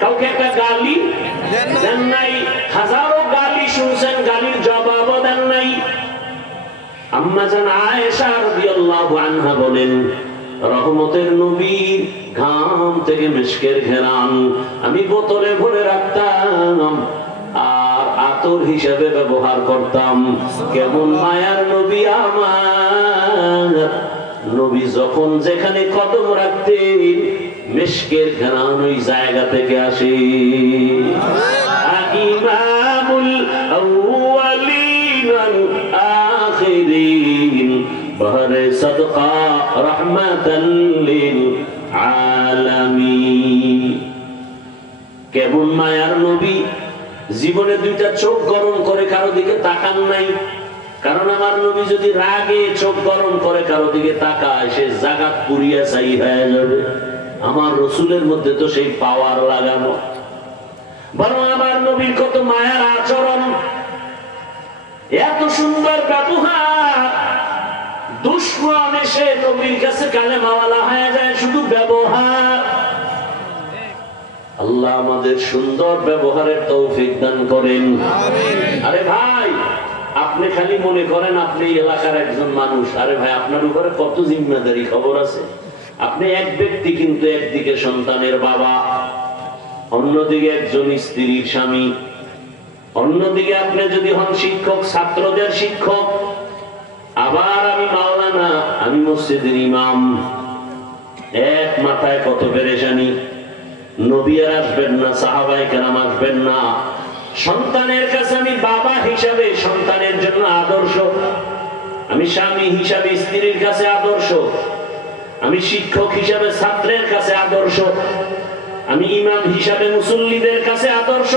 কাউকে একটা গালি দেন নাই, হাজারো গালি শুনছেন, গালির জবাবও দেন নাই। আম্মা জান আয়েশা রাদিয়াল্লাহু আনহা বলেন, রহমতের নবী ঘাম থেকে মিশকের ঘেরান আমি বোতলে ভরে রাখতাম আর আতর হিসেবে ব্যবহার করতাম। কেমন মায়ার নবী আমার, নবী যখন যেখানে কদম রাখতেন মিশকের ঘেরান ওই জায়গা থেকে আসে। ইমামুল আউয়ালিন ওয়াল আখিরিন বহরে সাদকা রাহমাতাল লিল আলামিন। কেমন মায়ার নবী, জীবনে দুইটা চোখ গরম করে কারো দিকে তাকান নাই, কারণ আমার নবী যদি রাগে চোখ গরম করে কারো দিকে তাকায় সে জাগাত পুরিয়া চাই হয়ে যাবে। আমার রসুলের মধ্যে তো সেই পাওয়ার লাগানো। বরং আমার নবীর কত মায়ার আচরণ, এত সুন্দর ব্যবহার, দুশমন এসে নবীর কাছে কালেমাওয়ালা হয়ে যায় শুধু ব্যবহার। আল্লাহ আমাদের সুন্দর ব্যবহারের তৌফিক দান করেন। আরে ভাই, আপনি খালি মনে করেন আপনি এলাকার একজন মানুষ, আরে ভাই আপনার উপরে কত জিম্মেদারি খবর আছে। আপনি এক ব্যক্তি, কিন্তু একদিকে সন্তানের বাবা, অন্যদিকে একজন স্ত্রীর স্বামী, অন্যদিকে আপনি যদি হন শিক্ষক, ছাত্রদের শিক্ষক, আবার আমি মাওলানা, আমি মসজিদের ইমাম। এক মাথায় কত পেরেশানি। নবী আর আসবেন না, সাহাবায়ে কেরাম আসবেন না। সন্তানের কাছে আমি বাবা হিসাবে সন্তানের জন্য আদর্শ, আমি স্বামী হিসাবে স্ত্রীর কাছে আদর্শ, আমি শিক্ষক হিসাবে ছাত্রের কাছে আদর্শ, আমি ইমাম হিসাবে মুসল্লিদের কাছে আদর্শ,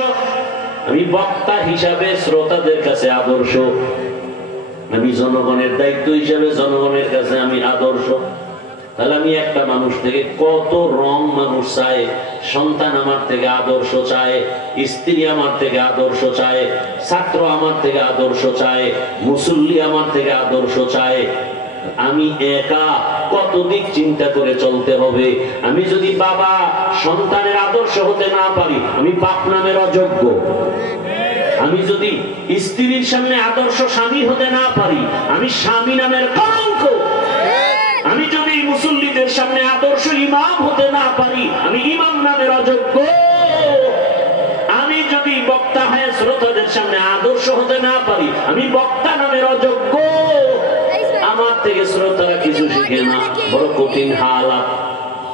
আমি বক্তা হিসাবে শ্রোতাদের কাছে আদর্শ, আমি জনগণের দায়িত্ব হিসাবে জনগণের কাছে আমি আদর্শ। তাহলে আমি একটা মানুষ থেকে কত রং মানুষ চায়। সন্তান আমার থেকে আদর্শ চায়, স্ত্রী আমার থেকে আদর্শ চায়, ছাত্র আমার থেকে আদর্শ চায়, মুসল্লি আমার থেকে আদর্শ চায়। আমি একা কত দিক চিন্তা করে চলতে হবে। আমি যদি বাবা সন্তানের আদর্শ হতে না পারি, আমি বাপ নামের অযোগ্য। আমি যদি স্ত্রীর সামনে আদর্শ স্বামী হতে না পারি, আমি স্বামী নামের কলঙ্ক। আমি যদি মুসল্লিদের সামনে আদর্শ ইমাম হতে না পারি, আমি ইমাম নামের অযোগ্য। আমি যদি বক্তা হয়ে শ্রোতাদের সামনে আদর্শ হতে না পারি, আমি বক্তা নামের অযোগ্য। আমার থেকে শ্রোতারা কিছু শিখে না, বড় কঠিন হালাত।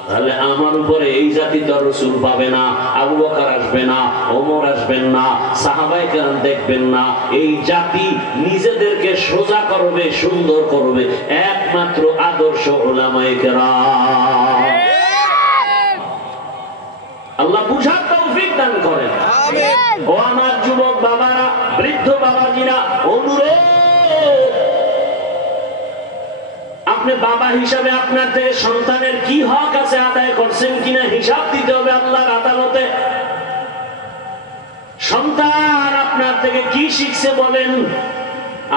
তাহলে আমার উপরে এই জাতি তো রাসূল পাবে না, আবু বকর আসবে না, ওমর আসবেন না, সাহাবায়ে কেরাম দেখবেন না। এই জাতি নিজেদেরকে সোজা করবে, সুন্দর করবে একমাত্র আদর্শ উলামায়ে কেরাম। আল্লাহ বুঝার তৌফিক দান করেন। আমিন। ও আমার যুবক বাবারা, বৃদ্ধ বাবাজিরা, অনুরোধ, আপনি বাবা হিসাবে আপনার থেকে সন্তানের কি হক আছে আদায় করছেন কিনা হিসাব দিতে হবে আল্লাহর আদালতে। সন্তান আপনার থেকে কি শিখছে বলেন?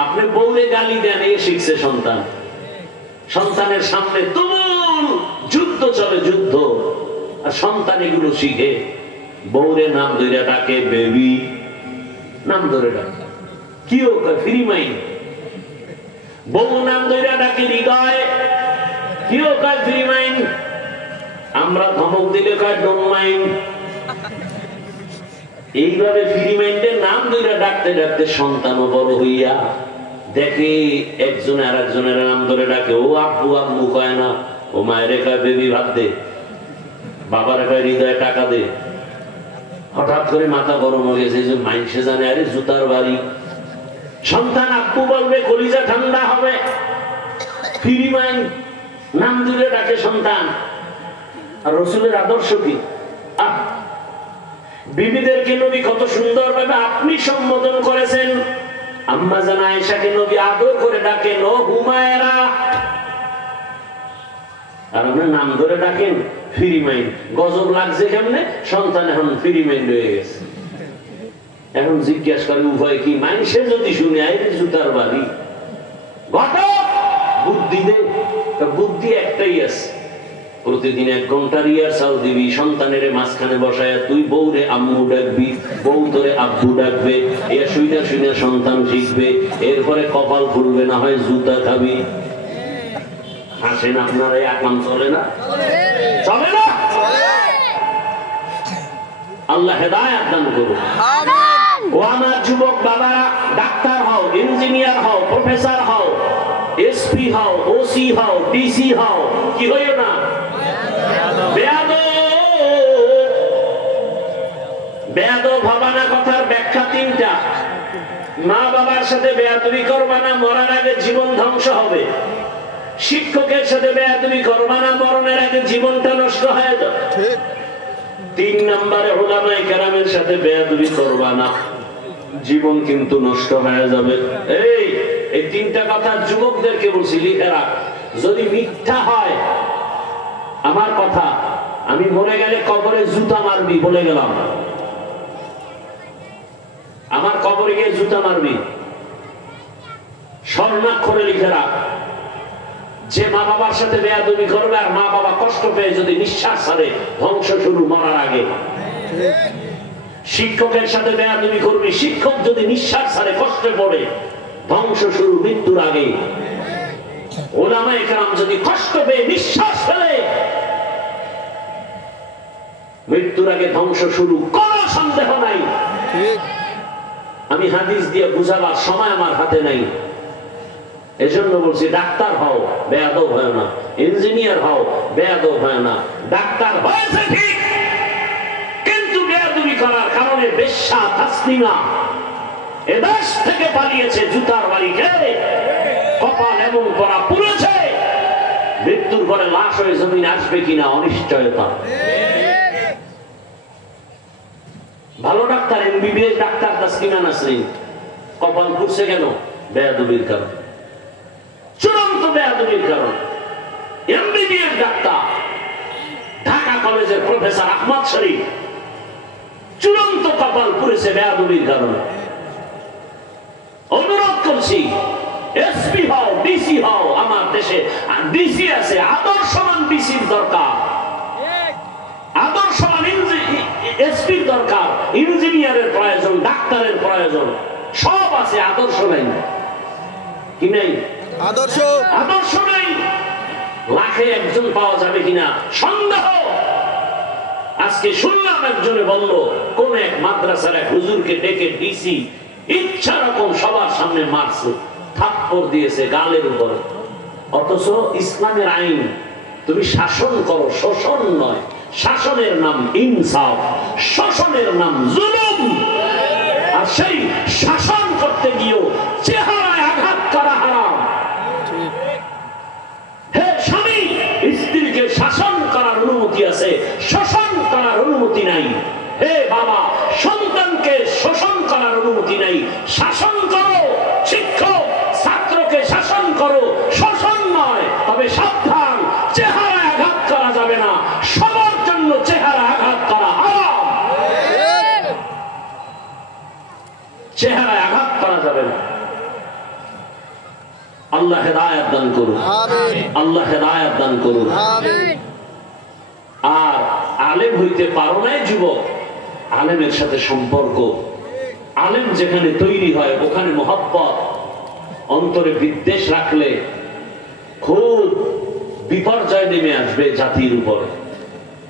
আপনি বউরে গালি দেন, এ শিখছে সন্তান। সন্তানের সামনে তুমুল যুদ্ধ চলে, যুদ্ধ, আর সন্তান এগুলো শিখে। বউরে নাম ধরে ডাকে বেবি, নাম ধরে ডাকে, কি ও ফ্রি মাইন্ড। বউ নাম ধরে ডাকে হৃদয়, কি ও কয় ফ্রি মাইন্ড। আমরা ধমক দিলে কয় ডোন্ট মাইন্ড। এইভাবে ফ্রি মাইন্ডের নাম ধরে ডাকতে ডাকতে সন্তানও বড় হইয়া দেখে একজন আর একজনের নাম ধরে ডাকে। ও আব্বু আম্মু কয় না, ও মায়ের কয় বেবি ভাত দে, বাবার কয় হৃদয় টাকা দে। হঠাৎ করে মাথা গরম হয়ে গেছে, যে মাইনসে জানে আরে জুতার বাড়ি। সন্তান আব্বু বলবে, কলিজা ঠান্ডা হবে। ফ্রি মাইন্ড, নাম ধরে ডাকে সন্তান। আর রাসূলের আদর্শ কি? বিবিদেরকে নবী কত সুন্দর ভাবে আপনি সম্বোধন করেছেন। আম্মা জান আয়েশাকে নবী আদর করে ডাকেন, ও হুমায়রা। আর আপনি নাম ধরে ডাকেন ফ্রি মাইন্ড। গজব লাগছে কেমনে? সন্তান এখন ফ্রি মাইন্ড হয়ে গেছে। এখন জিজ্ঞাসা করে উভয় কি? মানুষের যদি শুনে আই জুতার বাড়ি, ঘটক বুদ্ধি দে। বুদ্ধি একটাই আছে, প্রতিদিন 1 ঘন্টা রিহার্সাল দিবি, সন্তানের মাঝখানে বসায় তুই বউরে আম্মু ডাকবি, বউ তোরে আব্বু ডাকবে। এ শুইনা শুইনা সন্তান শিখবে, এরপরে কপাল খুলবে, না হয় জুতা খাবি। হাসেন আপনারা, এই আকাম চলে না? চলে না? আল্লাহ হেদায়েত দান করুন। আমিন। ও আমার যুবক বাবারা, ডাক্তার হও, ইঞ্জিনিয়ার হও, প্রফেসর হও, এসপি হও, ওসি হও, ডিসি হও, কি হইও না বেয়াদব হবা না। কথার ব্যাখ্যা 3টা। মা বাবার সাথে বেয়াদবি করবা না, মরার আগে জীবন ধ্বংস হবে। শিক্ষকের সাথে বেয়াদবি করবা না, মরণের আগে জীবনটা নষ্ট হয়ে যাবে। 3 নম্বরে উলামায়ে কেরামের সাথে বেয়াদবি করবা না, জীবন কিন্তু নষ্ট হয়ে যাবে। এই 3টা কথা যুবকদেরকে বলছি, লিখে রাখ। যদি মিথ্যা হয় আমার কথা, আমি মরে গেলে কবরে জুতা মারবি, বলে গেলাম। আমার কবরে গিয়ে জুতা মারবি, স্বর্ণাক্ষরে লিখে রাখ। যে মা বাবার সাথে বেয়াদবি করবে আর মা বাবা কষ্ট পেয়ে যদি নিঃশ্বাস ছাড়ে, ধ্বংস শুরু মরার আগে। শিক্ষকের সাথে বেয়াদবি করবি, শিক্ষক যদি নিঃশ্বাস ছাড়ে, কষ্টে পড়ে, ধ্বংস শুরু মৃত্যুর আগে। উলামায়ে কেরাম যদি কষ্ট পেয়ে নিঃশ্বাস ফেলে, মৃত্যুর আগে ধ্বংস শুরু, কোনো সন্দেহ নাই। আমি হাদিস দিয়ে বুঝাবার সময় আমার হাতে নাই, এজন্য বলছি ডাক্তার হও, বেয়াদব হয় না। ইঞ্জিনিয়ার হও, বেয়াদব হয় না। ডাক্তার হয়েছে ঠিক, কিন্তু বেয়াদবি করার কারণে বেশ্যা তাসলিমা এদেশ থেকে পালিয়েছে জুতার বাড়ি খেয়ে, কপাল এমন করা পুড়েছে, মৃত্যুর পরে লাশ হয়ে জমিন আসবে কিনা অনিশ্চয়তা। ভালো doctor, MBBS doctor Taslima Nasrin, কপাল পুড়ছে কেন? বেয়াদবির কারণ, চূড়ান্ত বেয়াদবির কারণ। এমবিবিএস ডাক্তার, ঢাকা কলেজের প্রফেসর আহমদ শরীফ, চূড়ান্ত কপাল পুড়েছে বেয়াদবির কারণে। অনুরোধ করছি, এসপি হও, ডিসি হও, আমার দেশে ডিসি আছে, আদর্শবান ডিসির দরকার, আদর্শবান এসপির দরকার, ইঞ্জিনিয়ারের প্রয়োজন, ডাক্তারের প্রয়োজন, সব আছে, আদর্শ নাই। কি নাই? আদর্শ, আদর্শ নাই। লাখে একজন পাওয়া যাবে কিনা সন্দেহ। আজকে শুনলাম একজনে বলল, কোন এক মাদ্রাসার এক হুজুরকে ডেকে ডিসি ইচ্ছা রকম সবার সামনে মারছে, থাপ্পড় দিয়েছে গালের উপরে। অথচ ইসলামের আইন, তুমি শাসন করো, শোষণ নয়। শাসনের নাম ইনসাফ, শোষণের নাম জুলুম। আর সেই শাসন করতে গিয়েও চেহারায় আঘাত করা হারাম। হে স্বামী, স্ত্রীকে শাসন করার অনুমতি আছে, শোষণ করার অনুমতি নাই। হে বাবা, সন্তানকে শোষণ করার অনুমতি নাই। শাসন করো, শিক্ষক ছাত্রকে শাসন করো, শোষণ নয়। তবে সাবধান, চেহারায় আঘাত করা যাবে না। সবার জন্য চেহারা আঘাত করা হারাম, চেহারায় আঘাত করা যাবে না। আল্লাহ হেদায়েত দান করুন, আল্লাহ হেদায়েত দান করুন। আর আলেম হইতে পারো নাই যুবক, আলেমের সাথে সম্পর্ক, আলেম যেখানে তৈরি হয় ওখানে মহব্বত, অন্তরে বিদ্বেষ রাখলে খুব বিপর্যয় নেমে আসবে জাতির উপরে।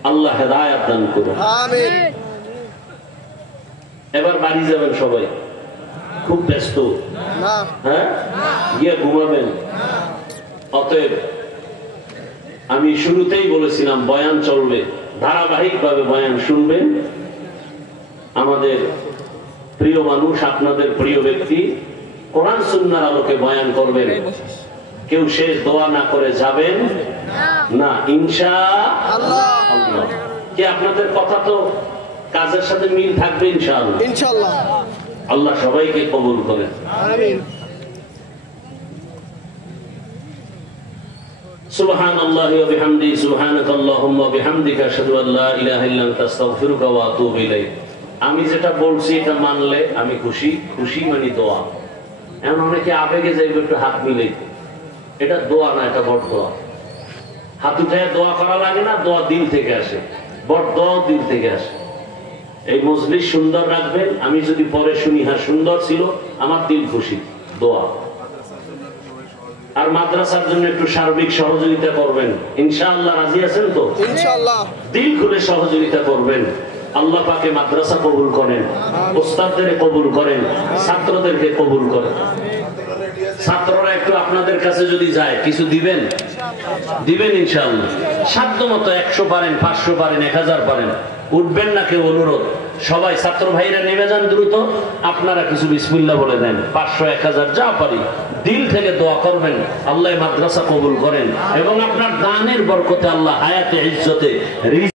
আল্লাহ হেদায়েত দান করুন। এবার বাড়ি যাবেন সবাই, খুব ব্যস্ত, হ্যাঁ, গিয়ে ঘুমাবেন। অতএব আমি শুরুতেই বলেছিলাম বয়ান চলবে, ধারাবাহিকভাবে বয়ান শুনবেন। আমাদের প্রিয় মানুষ, আপনাদের প্রিয় ব্যক্তি কোরআন সুন্নাহর আলোকে বয়ান করবেন। কেউ শেষ দোয়া না করে যাবেন না, ইনশাআল্লাহ। কি আপনাদের কথা তো কাজের সাথে মিল থাকবে ইনশাআল্লাহ। ইনশাআল্লাহ। আল্লাহ সবাইকে কবুল করেন, আমিন। সুবহানাল্লাহি ওয়া বিহামদিহি, সুবহানাকাল্লাহুম্মা ওয়া বিহামদিকা, আশহাদু আল্লা ইলাহা ইল্লা আনতা, আস্তাগফিরুকা ওয়া আতুবু ইলাইক। আমি যেটা বলছি এটা মানলে আমি খুশি। খুশি মানে দোয়া। এমন অনেকে আবেগে যাইবে একটু হাত মিলাইতে, এটা দোয়া না, এটা বড় দোয়া। হাত উঠে দোয়া করা লাগে না, দোয়া দিল থেকে আসে, বড় দোয়া দিল থেকে আসে। এই মজলিস সুন্দর রাখবেন, আমি যদি পরে শুনি হ্যাঁ সুন্দর ছিল, আমার দিল খুশি, দোয়া। আর মাদ্রাসার জন্য একটু সার্বিক সহযোগিতা করবেন, ইনশাআল্লাহ। রাজি আছেন তো? ইনশাআল্লাহ। দিল খুলে সহযোগিতা করবেন। আল্লাহ পাকে মাদ্রাসা কবুল করেন, ওস্তাদদের কবুল করেন, ছাত্রদেরকে কবুল করেন। ছাত্ররা একটু আপনাদের কাছে যদি যায় কিছু দিবেন, দিবেন ইনশাআল্লাহ। সাধ্য মতো 100 পারেন, 500 পারেন, 1000 পারেন, উঠবেন না কেউ, অনুরোধ। সবাই ছাত্র ভাইরা নেমে যান দ্রুত, আপনারা কিছু বিসমিল্লাহ বলে দেন, 500, 1000 যা পারি। দিল থেকে দোয়া করবেন, আল্লাহ মাদ্রাসা কবুল করেন এবং আপনার দানের বরকতে আল্লাহ হায়াতে ইজ্জতে